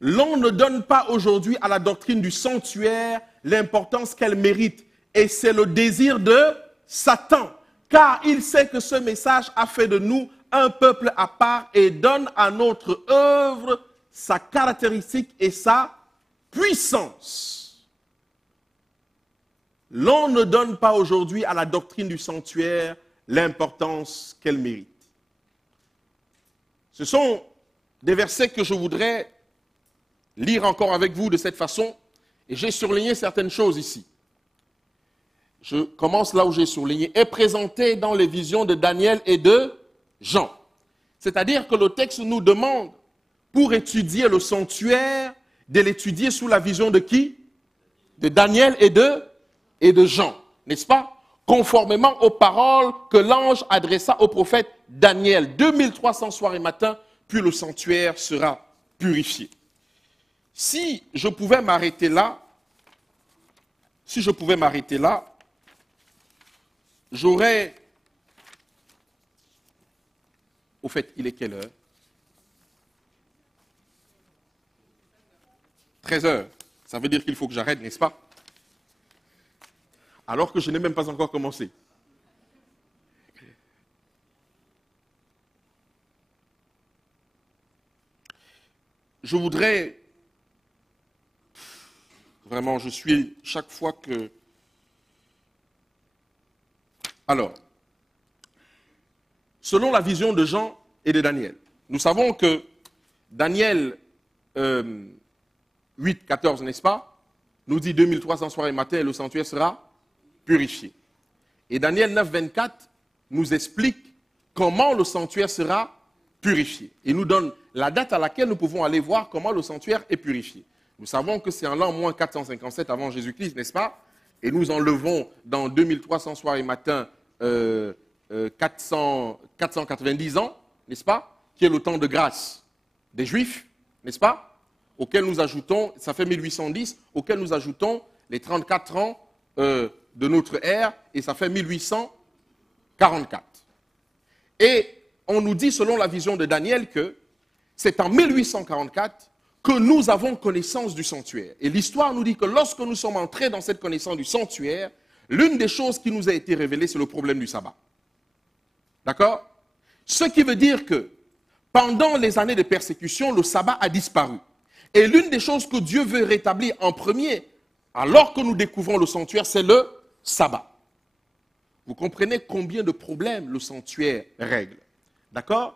L'on ne donne pas aujourd'hui à la doctrine du sanctuaire l'importance qu'elle mérite. Et c'est le désir de Satan. Car il sait que ce message a fait de nous un peuple à part et donne à notre œuvre sa caractéristique et sa puissance. L'on ne donne pas aujourd'hui à la doctrine du sanctuaire l'importance qu'elle mérite. Ce sont des versets que je voudrais lire encore avec vous de cette façon, et j'ai surligné certaines choses ici. Je commence là où j'ai surligné. Est présenté dans les visions de Daniel et de Jean. C'est-à-dire que le texte nous demande, pour étudier le sanctuaire, de l'étudier sous la vision de qui? De Daniel et de Jean, n'est-ce pas? Conformément aux paroles que l'ange adressa au prophète Daniel. 2300 soirs et matins, puis le sanctuaire sera purifié. Si je pouvais m'arrêter là, j'aurais... Au fait, il est quelle heure? 13 heures. Ça veut dire qu'il faut que j'arrête, n'est-ce pas? Alors que je n'ai même pas encore commencé. Je voudrais... Vraiment, je suis chaque fois que... Alors, selon la vision de Jean et de Daniel, nous savons que Daniel 8, 14, n'est-ce pas, nous dit 2300 soirs et matin et le sanctuaire sera purifié. Et Daniel 9, 24 nous explique comment le sanctuaire sera purifié. Il nous donne la date à laquelle nous pouvons aller voir comment le sanctuaire est purifié. Nous savons que c'est en l'an moins 457 avant Jésus-Christ, n'est-ce pas? Et nous enlevons dans 2300 soirs et matins 490 ans, n'est-ce pas? Qui est le temps de grâce des Juifs, n'est-ce pas? Auquel nous ajoutons, ça fait 1810, auquel nous ajoutons les 34 ans de notre ère, et ça fait 1844. Et on nous dit, selon la vision de Daniel, que c'est en 1844 que nous avons connaissance du sanctuaire. Et l'histoire nous dit que lorsque nous sommes entrés dans cette connaissance du sanctuaire, l'une des choses qui nous a été révélée, c'est le problème du sabbat. D'accord? Ce qui veut dire que pendant les années de persécution, le sabbat a disparu. Et l'une des choses que Dieu veut rétablir en premier, alors que nous découvrons le sanctuaire, c'est le sabbat. Vous comprenez combien de problèmes le sanctuaire règle. D'accord?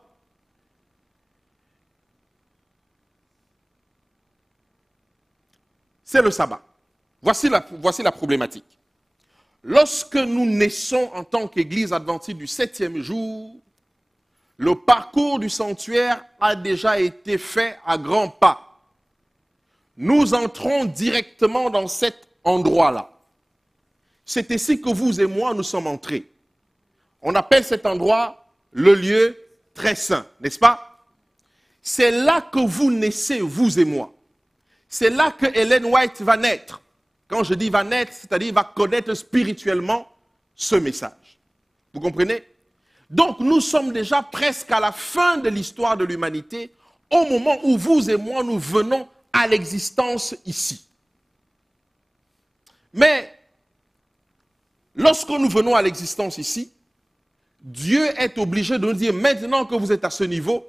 C'est le sabbat. Voici la problématique. Lorsque nous naissons en tant qu'Église adventiste du 7e jour, le parcours du sanctuaire a déjà été fait à grands pas. Nous entrons directement dans cet endroit-là. C'est ici que vous et moi, nous sommes entrés. On appelle cet endroit le lieu très saint, n'est-ce pas? C'est là que vous naissez, vous et moi. C'est là que Ellen White va naître. Quand je dis va naître, c'est-à-dire va connaître spirituellement ce message. Vous comprenez? Donc nous sommes déjà presque à la fin de l'histoire de l'humanité, au moment où vous et moi, nous venons à l'existence ici. Mais lorsque nous venons à l'existence ici, Dieu est obligé de nous dire, maintenant que vous êtes à ce niveau,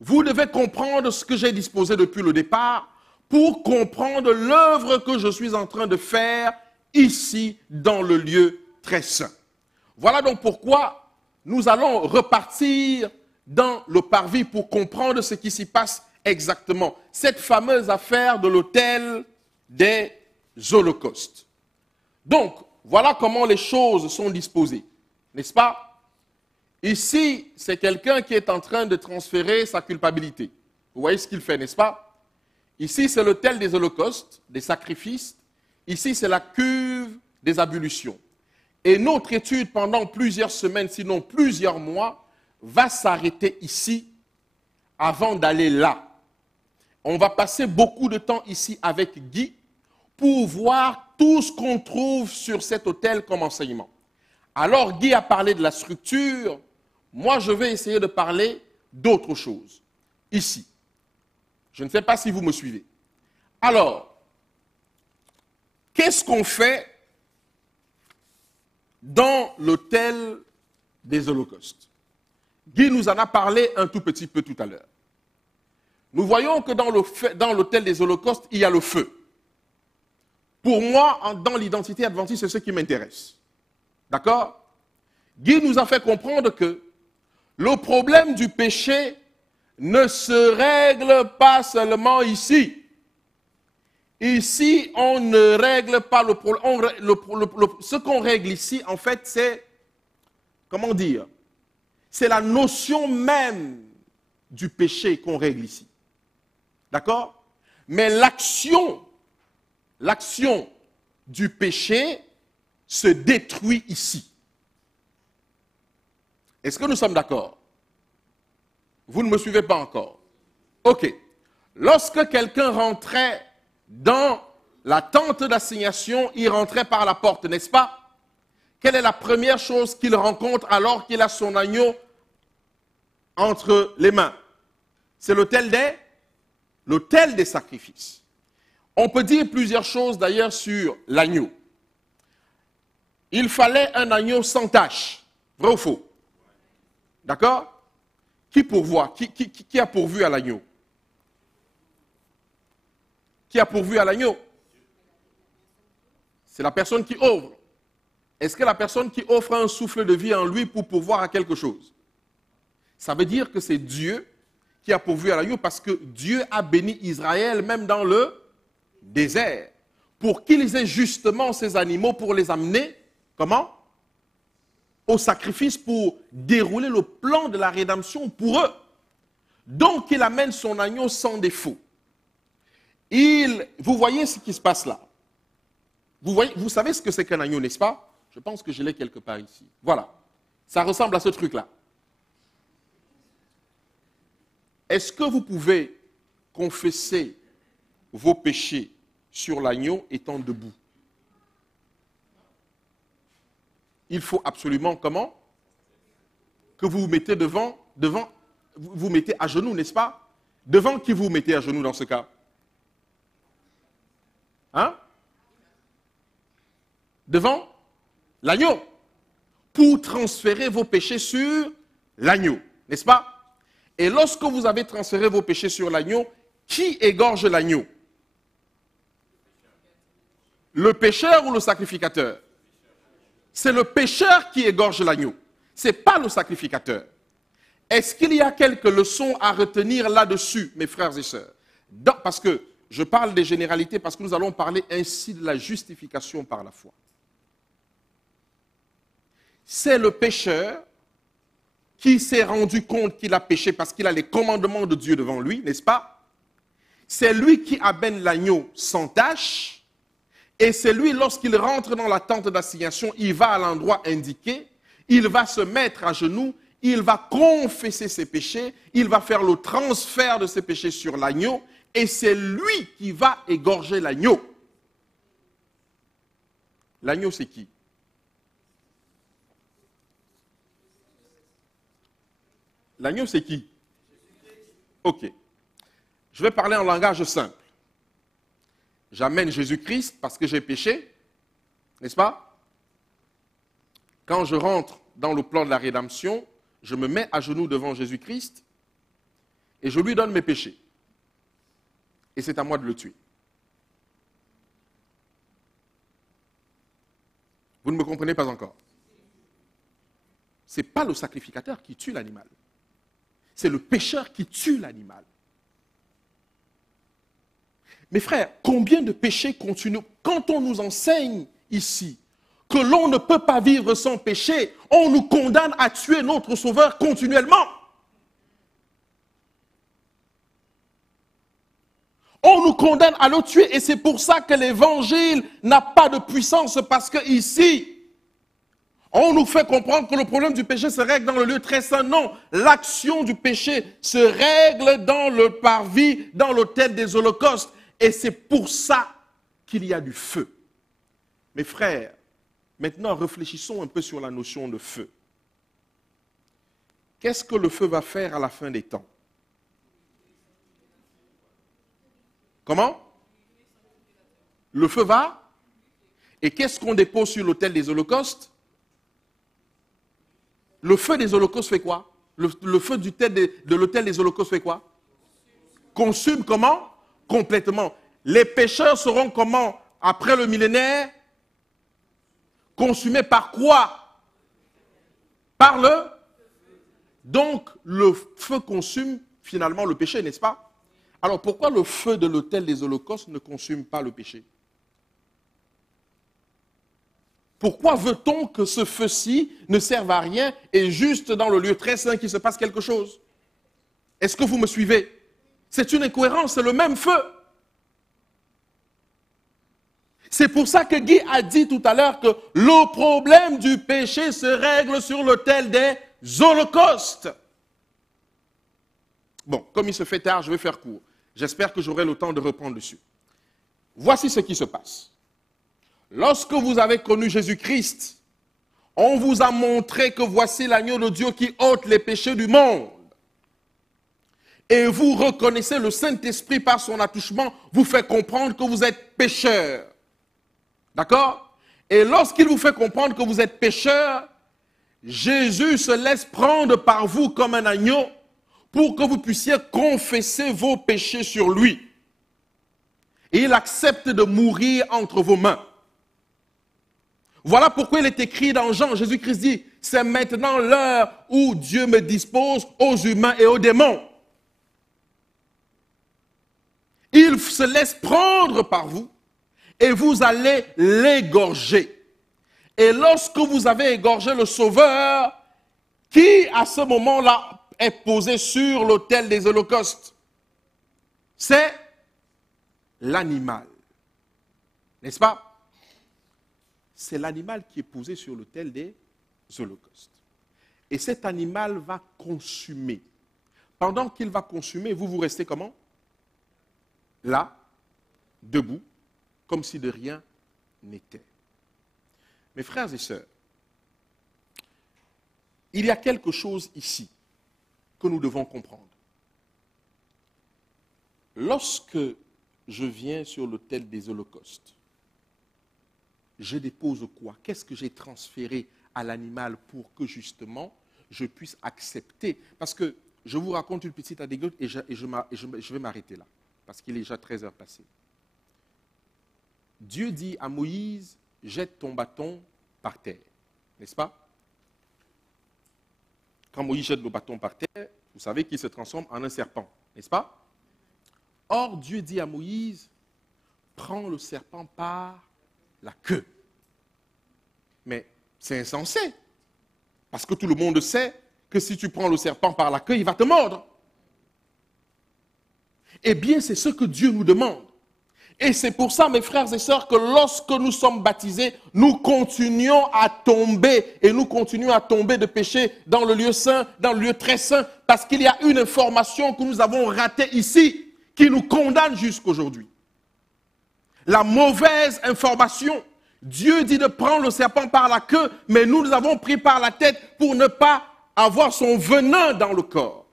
vous devez comprendre ce que j'ai disposé depuis le départ pour comprendre l'œuvre que je suis en train de faire ici dans le lieu très saint. Voilà donc pourquoi nous allons repartir dans le parvis pour comprendre ce qui s'y passe exactement. Cette fameuse affaire de l'autel des holocaustes. Donc, voilà comment les choses sont disposées, n'est-ce pas? Ici, c'est quelqu'un qui est en train de transférer sa culpabilité. Vous voyez ce qu'il fait, n'est-ce pas? Ici, c'est l'autel des holocaustes, des sacrifices. Ici, c'est la cuve des ablutions. Et notre étude pendant plusieurs semaines, sinon plusieurs mois, va s'arrêter ici avant d'aller là. On va passer beaucoup de temps ici avec Guy pour voir tout ce qu'on trouve sur cet autel comme enseignement. Alors, Guy a parlé de la structure. Moi, je vais essayer de parler d'autre chose. Ici. Je ne sais pas si vous me suivez. Alors, qu'est-ce qu'on fait dans l'autel des holocaustes? Guy nous en a parlé un tout petit peu tout à l'heure. Nous voyons que dans l'autel des holocaustes, il y a le feu. Pour moi, dans l'identité adventiste, c'est ce qui m'intéresse. D'accord? Guy nous a fait comprendre que le problème du péché ne se règle pas seulement ici. Ici, on ne règle pas le problème. Ce qu'on règle ici, en fait, c'est, comment dire, c'est la notion même du péché qu'on règle ici. D'accord? Mais l'action du péché se détruit ici. Est-ce que nous sommes d'accord? Vous ne me suivez pas encore? Ok. Lorsque quelqu'un rentrait dans la tente d'assignation, il rentrait par la porte, n'est-ce pas? Quelle est la première chose qu'il rencontre alors qu'il a son agneau entre les mains? C'est l'autel des sacrifices. On peut dire plusieurs choses d'ailleurs sur l'agneau. Il fallait un agneau sans tache, vrai ou faux? D'accord? Qui pourvoit? Qui a pourvu à l'agneau? Qui a pourvu à l'agneau? C'est la personne qui offre. Est-ce que la personne qui offre a un souffle de vie en lui pour pourvoir à quelque chose? Ça veut dire que c'est Dieu qui a pourvu à l'agneau parce que Dieu a béni Israël même dans le désert pour qu'ils aient justement ces animaux pour les amener, comment? Au sacrifice pour dérouler le plan de la rédemption pour eux. Donc il amène son agneau sans défaut. Vous voyez ce qui se passe là? Vous savez ce que c'est qu'un agneau, n'est-ce pas? Je pense que je l'ai quelque part ici. Voilà. Ça ressemble à ce truc-là. Est-ce que vous pouvez confesser vos péchés sur l'agneau étant debout? Il faut absolument comment? Que vous vous mettez devant, vous vous mettez à genoux, n'est-ce pas? Devant qui vous mettez à genoux dans ce cas? Hein? Devant l'agneau. Pour transférer vos péchés sur l'agneau, n'est-ce pas? Et lorsque vous avez transféré vos péchés sur l'agneau, qui égorge l'agneau? Le pécheur ou le sacrificateur? C'est le pécheur qui égorge l'agneau. Ce n'est pas le sacrificateur. Est-ce qu'il y a quelques leçons à retenir là-dessus, mes frères et sœurs? Parce que je parle des généralités, parce que nous allons parler ainsi de la justification par la foi. C'est le pécheur qui s'est rendu compte qu'il a péché parce qu'il a les commandements de Dieu devant lui, n'est-ce pas? C'est lui qui amène l'agneau sans tache. Et c'est lui, lorsqu'il rentre dans la tente d'assignation, il va à l'endroit indiqué, il va se mettre à genoux, il va confesser ses péchés, il va faire le transfert de ses péchés sur l'agneau, et c'est lui qui va égorger l'agneau. L'agneau, c'est qui? L'agneau, c'est qui? Ok. Je vais parler en langage simple. J'amène Jésus-Christ parce que j'ai péché, n'est-ce pas? Quand je rentre dans le plan de la rédemption, je me mets à genoux devant Jésus-Christ et je lui donne mes péchés. Et c'est à moi de le tuer. Vous ne me comprenez pas encore? Ce n'est pas le sacrificateur qui tue l'animal. C'est le pécheur qui tue l'animal. Mes frères, combien de péchés continuent? Quand on nous enseigne ici que l'on ne peut pas vivre sans péché, on nous condamne à tuer notre Sauveur continuellement. On nous condamne à le tuer et c'est pour ça que l'évangile n'a pas de puissance parce que ici, on nous fait comprendre que le problème du péché se règle dans le lieu très saint. Non, l'action du péché se règle dans le parvis, dans l'autel des holocaustes. Et c'est pour ça qu'il y a du feu. Mes frères, maintenant réfléchissons un peu sur la notion de feu. Qu'est-ce que le feu va faire à la fin des temps? Comment? Le feu va? Et qu'est-ce qu'on dépose sur l'autel des holocaustes? Le feu des holocaustes fait quoi? Le feu de l'autel des holocaustes fait quoi? Consume comment? Complètement. Les pécheurs seront comment? Après le millénaire? Consumés par quoi? Par le? Donc, le feu consume finalement le péché, n'est-ce pas? Alors, pourquoi le feu de l'autel des holocaustes ne consume pas le péché? Pourquoi veut-on que ce feu-ci ne serve à rien et juste dans le lieu très saint qu'il se passe quelque chose? Est-ce que vous me suivez? C'est une incohérence, c'est le même feu. C'est pour ça que Guy a dit tout à l'heure que le problème du péché se règle sur l'autel des holocaustes. Bon, comme il se fait tard, je vais faire court. J'espère que j'aurai le temps de reprendre dessus. Voici ce qui se passe. Lorsque vous avez connu Jésus-Christ, on vous a montré que voici l'agneau de Dieu qui ôte les péchés du monde. Et vous reconnaissez le Saint-Esprit par son attouchement, vous fait comprendre que vous êtes pécheur. D'accord? Et lorsqu'il vous fait comprendre que vous êtes pécheur, Jésus se laisse prendre par vous comme un agneau pour que vous puissiez confesser vos péchés sur lui. Et il accepte de mourir entre vos mains. Voilà pourquoi il est écrit dans Jean, Jésus-Christ dit, c'est maintenant l'heure où Dieu me dispose aux humains et aux démons. Il se laisse prendre par vous et vous allez l'égorger. Et lorsque vous avez égorgé le Sauveur, qui à ce moment-là est posé sur l'autel des holocaustes? C'est l'animal. N'est-ce pas? C'est l'animal qui est posé sur l'autel des holocaustes. Et cet animal va consumer. Pendant qu'il va consumer, vous restez comment? Là, debout, comme si de rien n'était. Mes frères et sœurs, il y a quelque chose ici que nous devons comprendre. Lorsque je viens sur l'autel des holocaustes, je dépose quoi? Qu'est-ce que j'ai transféré à l'animal pour que justement je puisse accepter? Parce que je vous raconte une petite anecdote et je vais m'arrêter là, parce qu'il est déjà 13 heures passées. Dieu dit à Moïse, jette ton bâton par terre, n'est-ce pas? Quand Moïse jette le bâton par terre, vous savez qu'il se transforme en un serpent, n'est-ce pas? Or, Dieu dit à Moïse, prends le serpent par la queue. Mais c'est insensé. Parce que tout le monde sait que si tu prends le serpent par la queue, il va te mordre. Eh bien, c'est ce que Dieu nous demande. Et c'est pour ça, mes frères et sœurs, que lorsque nous sommes baptisés, nous continuons à tomber. Et nous continuons à tomber de péché dans le lieu saint, dans le lieu très saint. Parce qu'il y a une information que nous avons ratée ici, qui nous condamne jusqu'aujourd'hui. La mauvaise information. Dieu dit de prendre le serpent par la queue, mais nous avons pris par la tête pour ne pas avoir son venin dans le corps.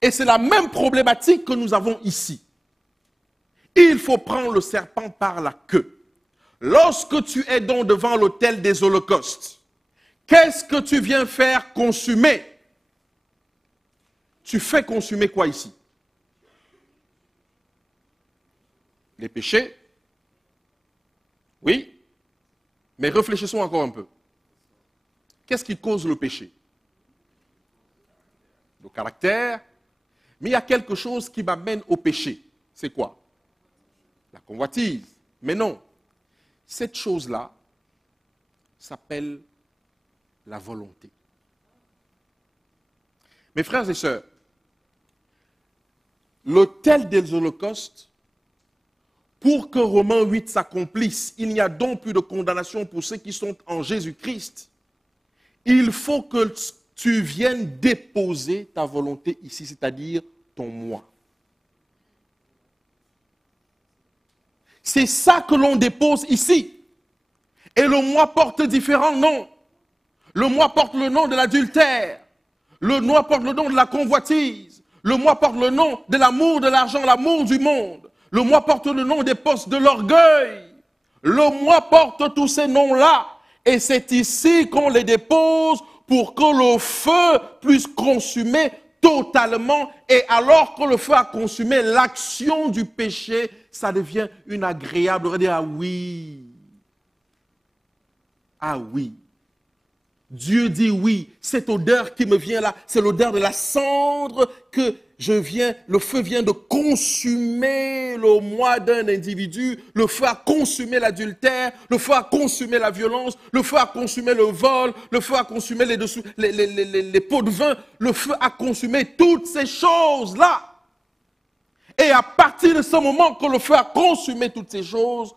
Et c'est la même problématique que nous avons ici. Il faut prendre le serpent par la queue. Lorsque tu es donc devant l'autel des holocaustes, qu'est-ce que tu viens faire consumer? Tu fais consumer quoi ici? Les péchés. Oui, mais réfléchissons encore un peu. Qu'est-ce qui cause le péché? Le caractère. Mais il y a quelque chose qui m'amène au péché. C'est quoi? La convoitise. Mais non. Cette chose-là s'appelle la volonté. Mes frères et sœurs, l'autel des holocaustes, pour que Romains 8 s'accomplisse, il n'y a donc plus de condamnation pour ceux qui sont en Jésus-Christ. Il faut que tu viennes déposer ta volonté ici, c'est-à-dire ton moi. C'est ça que l'on dépose ici. Et le moi porte différents noms. Le moi porte le nom de l'adultère. Le moi porte le nom de la convoitise. Le moi porte le nom de l'amour de l'argent, l'amour du monde. Le moi porte le nom des postes de l'orgueil. Le moi porte tous ces noms-là. Et c'est ici qu'on les dépose pour que le feu puisse consumer totalement. Et alors que le feu a consumé l'action du péché, ça devient une agréable. On va dire, ah oui. Ah oui. Dieu dit oui, cette odeur qui me vient là, c'est l'odeur de la cendre que le feu vient de consumer le moi d'un individu, le feu a consumé l'adultère, le feu a consumé la violence, le feu a consumé le vol, le feu a consumé les pots de vin, le feu a consumé toutes ces choses-là. Et à partir de ce moment que le feu a consumé toutes ces choses,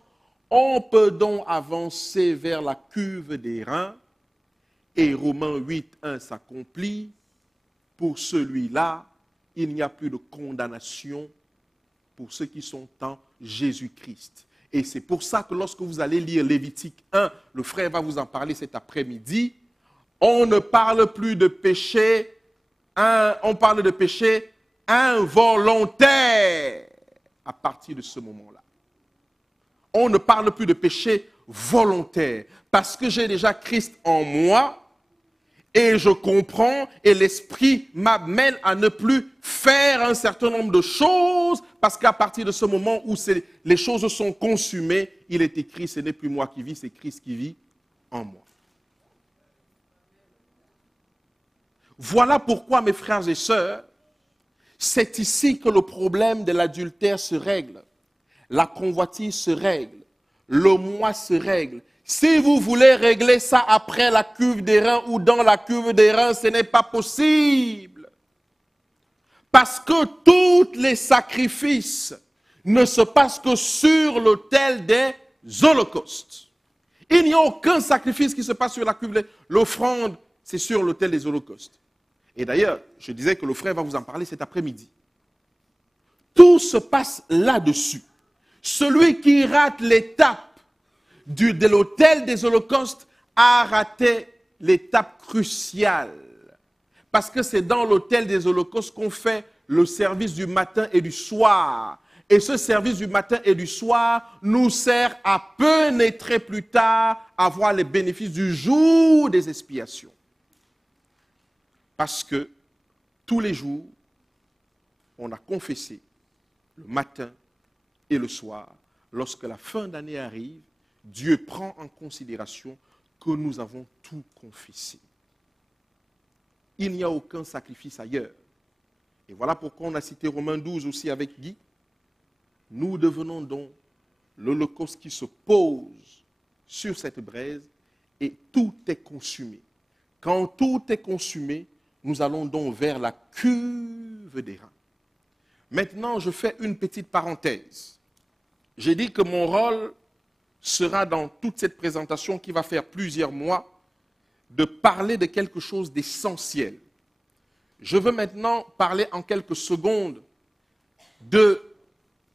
on peut donc avancer vers la cuve des reins. Et Romains 8, 1 s'accomplit. Pour celui-là, il n'y a plus de condamnation pour ceux qui sont en Jésus-Christ. Et c'est pour ça que lorsque vous allez lire Lévitique 1, le frère va vous en parler cet après-midi, on ne parle plus de péché, on parle de péché involontaire à partir de ce moment-là. On ne parle plus de péché volontaire parce que j'ai déjà Christ en moi. Et je comprends et l'esprit m'amène à ne plus faire un certain nombre de choses parce qu'à partir de ce moment où les choses sont consumées, il est écrit, ce n'est plus moi qui vis, c'est Christ qui vit en moi. Voilà pourquoi, mes frères et sœurs, c'est ici que le problème de l'adultère se règle. La convoitise se règle. Le moi se règle. Si vous voulez régler ça après la cuve des reins ou dans la cuve des reins, ce n'est pas possible. Parce que tous les sacrifices ne se passent que sur l'autel des holocaustes. Il n'y a aucun sacrifice qui se passe sur la cuve des reins. L'offrande, c'est sur l'autel des holocaustes. Et d'ailleurs, je disais que le frère va vous en parler cet après-midi. Tout se passe là-dessus. Celui qui rate l'étape de l'autel des holocaustes a raté l'étape cruciale. Parce que c'est dans l'autel des holocaustes qu'on fait le service du matin et du soir. Et ce service du matin et du soir nous sert à pénétrer plus tard, à voir les bénéfices du jour des expiations. Parce que tous les jours, on a confessé le matin et le soir. Lorsque la fin d'année arrive, Dieu prend en considération que nous avons tout confessé. Il n'y a aucun sacrifice ailleurs. Et voilà pourquoi on a cité Romains 12 aussi avec Guy. Nous devenons donc l'holocauste qui se pose sur cette braise et tout est consumé. Quand tout est consumé, nous allons donc vers la cuve des reins. Maintenant, je fais une petite parenthèse. J'ai dit que mon rôle sera dans toute cette présentation qui va faire plusieurs mois de parler de quelque chose d'essentiel. Je veux maintenant parler en quelques secondes de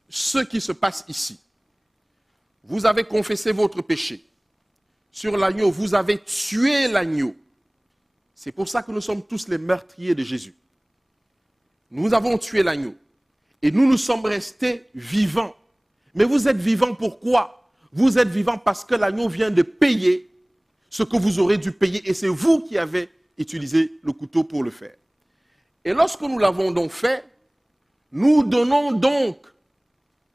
ce qui se passe ici. Vous avez confessé votre péché. Sur l'agneau, vous avez tué l'agneau. C'est pour ça que nous sommes tous les meurtriers de Jésus. Nous avons tué l'agneau. Et nous sommes restés vivants. Mais vous êtes vivants pourquoi ? Vous êtes vivants parce que l'agneau vient de payer ce que vous aurez dû payer. Et c'est vous qui avez utilisé le couteau pour le faire. Et lorsque nous l'avons donc fait, nous donnons donc,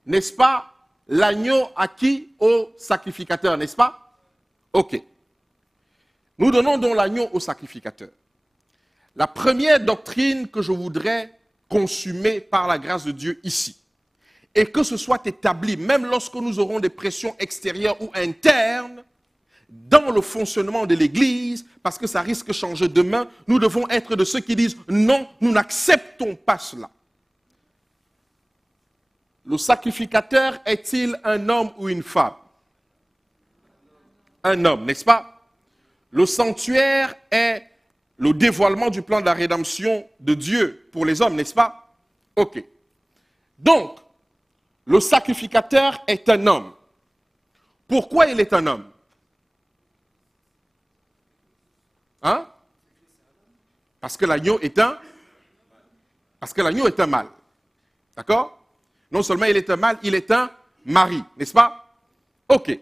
n'est-ce pas, l'agneau à qui ? Au sacrificateur, n'est-ce pas ? Ok. Nous donnons donc l'agneau au sacrificateur. La première doctrine que je voudrais consumer par la grâce de Dieu ici, et que ce soit établi, même lorsque nous aurons des pressions extérieures ou internes, dans le fonctionnement de l'Église, parce que ça risque de changer demain, nous devons être de ceux qui disent non, nous n'acceptons pas cela. Le sacrificateur est-il un homme ou une femme? Un homme, n'est-ce pas? Le sanctuaire est le dévoilement du plan de la rédemption de Dieu pour les hommes, n'est-ce pas? Ok. Donc, le sacrificateur est un homme. Pourquoi il est un homme? Hein? Parce que l'agneau est un mâle. D'accord? Non seulement il est un mâle, il est un mari, n'est-ce pas? Ok.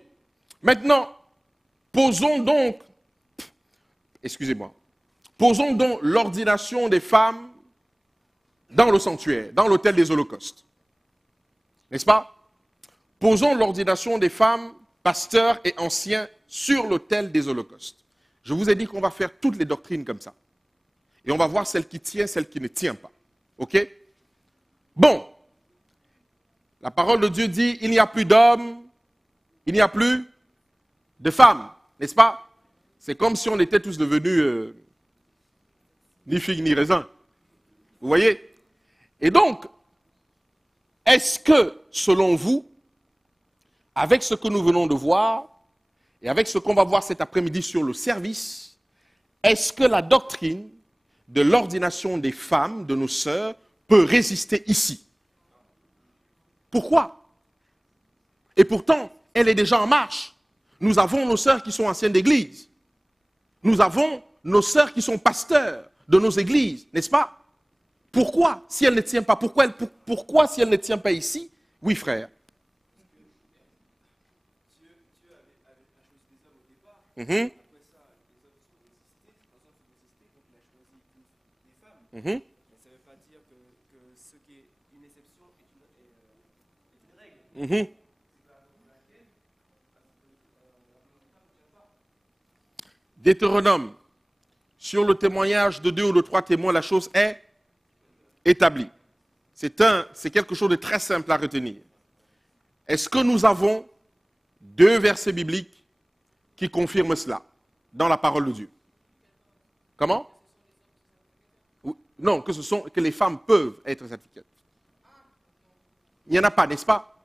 Maintenant, posons donc l'ordination des femmes dans le sanctuaire, dans l'autel des holocaustes. N'est-ce pas? Posons l'ordination des femmes, pasteurs et anciens sur l'autel des holocaustes. Je vous ai dit qu'on va faire toutes les doctrines comme ça. Et on va voir celle qui tient, celle qui ne tient pas. Ok? Bon. La parole de Dieu dit, il n'y a plus d'hommes, il n'y a plus de femmes. N'est-ce pas? C'est comme si on était tous devenus ni figues ni raisins. Vous voyez? Et donc, est-ce que, selon vous, avec ce que nous venons de voir, et avec ce qu'on va voir cet après-midi sur le service, est-ce que la doctrine de l'ordination des femmes, de nos sœurs, peut résister ici? Pourquoi? Et pourtant, elle est déjà en marche. Nous avons nos sœurs qui sont anciennes d'église. Nous avons nos sœurs qui sont pasteurs de nos églises, n'est-ce pas? Pourquoi, si elle ne tient pas? Pourquoi, si elle ne tient pas ici? Oui, frère. Mm-hmm. Mm-hmm. Ça ne veut pas dire que ce qui est une exception est une règle. Mm-hmm. Deutéronome, sur le témoignage de 2 ou de 3 témoins, la chose est établie. C'est quelque chose de très simple à retenir. Est-ce que nous avons 2 versets bibliques qui confirment cela dans la parole de Dieu? Comment? Non, que les femmes peuvent être sacrifiées. Il n'y en a pas, n'est-ce pas?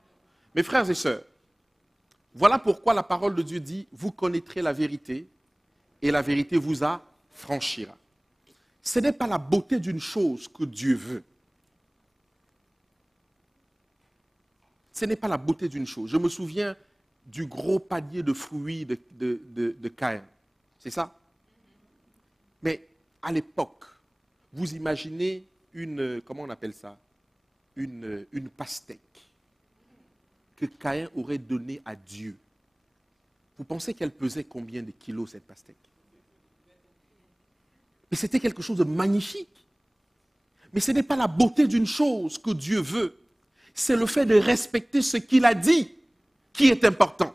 Mes frères et sœurs, voilà pourquoi la parole de Dieu dit, vous connaîtrez la vérité et la vérité vous affranchira. Ce n'est pas la beauté d'une chose que Dieu veut. Ce n'est pas la beauté d'une chose. Je me souviens du gros panier de fruits de Caïn. C'est ça? Mais à l'époque, vous imaginez comment on appelle ça? Une pastèque que Caïn aurait donnée à Dieu. Vous pensez qu'elle pesait combien de kilos cette pastèque? Et c'était quelque chose de magnifique. Mais ce n'est pas la beauté d'une chose que Dieu veut. C'est le fait de respecter ce qu'il a dit qui est important.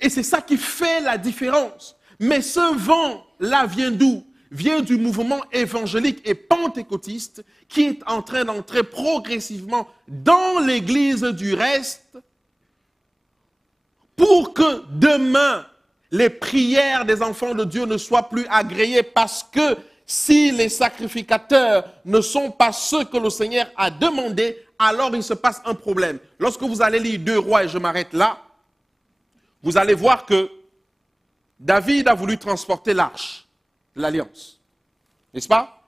Et c'est ça qui fait la différence. Mais ce vent-là vient d'où? Vient du mouvement évangélique et pentecôtiste qui est en train d'entrer progressivement dans l'Église du reste pour que demain, les prières des enfants de Dieu ne soient plus agréées, parce que si les sacrificateurs ne sont pas ceux que le Seigneur a demandé, alors il se passe un problème. Lorsque vous allez lire 2 Rois, et je m'arrête là, vous allez voir que David a voulu transporter l'arche de l'Alliance, n'est-ce pas?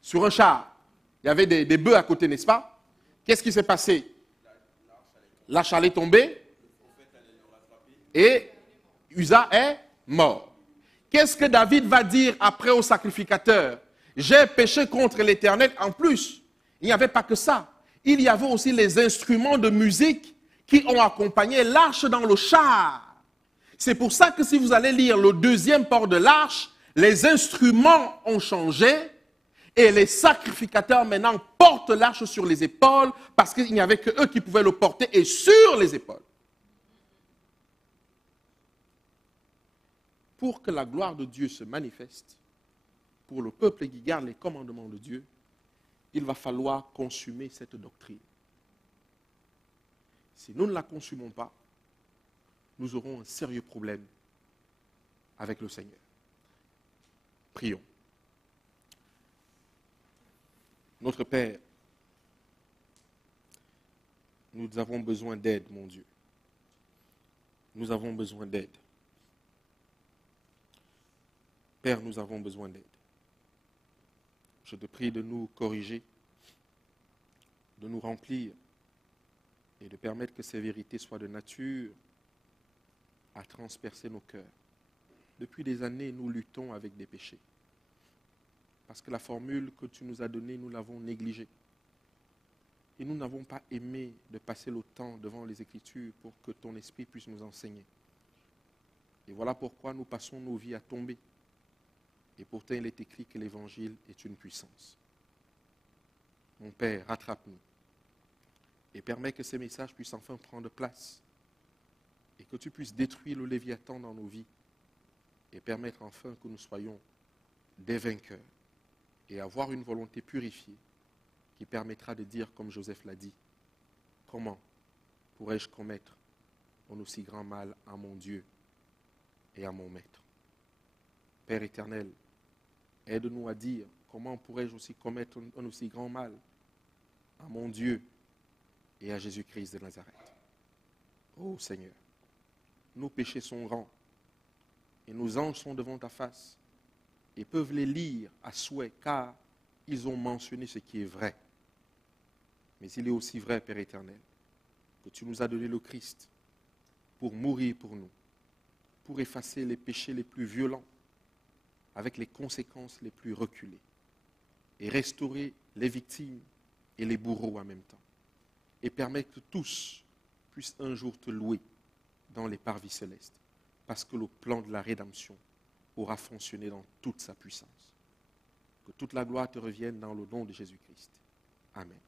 Sur un char. Il y avait des bœufs à côté, n'est-ce pas? Qu'est-ce qui s'est passé? L'arche allait tomber et Uza est mort. Qu'est-ce que David va dire après au sacrificateur? J'ai péché contre l'Éternel. En plus, il n'y avait pas que ça. Il y avait aussi les instruments de musique qui ont accompagné l'arche dans le char. C'est pour ça que si vous allez lire le 2e port de l'arche, les instruments ont changé et les sacrificateurs maintenant portent l'arche sur les épaules parce qu'il n'y avait que eux qui pouvaient le porter et sur les épaules. pour que la gloire de Dieu se manifeste, pour le peuple qui garde les commandements de Dieu, il va falloir consumer cette doctrine. Si nous ne la consumons pas, nous aurons un sérieux problème avec le Seigneur. Prions. Notre Père, nous avons besoin d'aide, mon Dieu. Nous avons besoin d'aide. Père, nous avons besoin d'aide. Je te prie de nous corriger, de nous remplir et de permettre que ces vérités soient de nature à transpercer nos cœurs. Depuis des années, nous luttons avec des péchés. Parce que la formule que tu nous as donnée, nous l'avons négligée. Et nous n'avons pas aimé de passer le temps devant les Écritures pour que ton esprit puisse nous enseigner. Et voilà pourquoi nous passons nos vies à tomber. Et pourtant, il est écrit que l'Évangile est une puissance. Mon Père, rattrape-nous. Et permets que ces messages puissent enfin prendre place. Et que tu puisses détruire le Léviathan dans nos vies. Et permettre enfin que nous soyons des vainqueurs. Et avoir une volonté purifiée qui permettra de dire, comme Joseph l'a dit, comment pourrais-je commettre un aussi grand mal à mon Dieu et à mon Maître. Père éternel, aide-nous à dire, comment pourrais-je aussi commettre un aussi grand mal à mon Dieu et à Jésus-Christ de Nazareth. Ô Seigneur, nos péchés sont grands et nos anges sont devant ta face et peuvent les lire à souhait, car ils ont mentionné ce qui est vrai. Mais il est aussi vrai, Père éternel, que tu nous as donné le Christ pour mourir pour nous, pour effacer les péchés les plus violents, avec les conséquences les plus reculées, et restaurer les victimes et les bourreaux en même temps, et permettre que tous puissent un jour te louer dans les parvis célestes, parce que le plan de la rédemption aura fonctionné dans toute sa puissance. Que toute la gloire te revienne dans le nom de Jésus-Christ. Amen.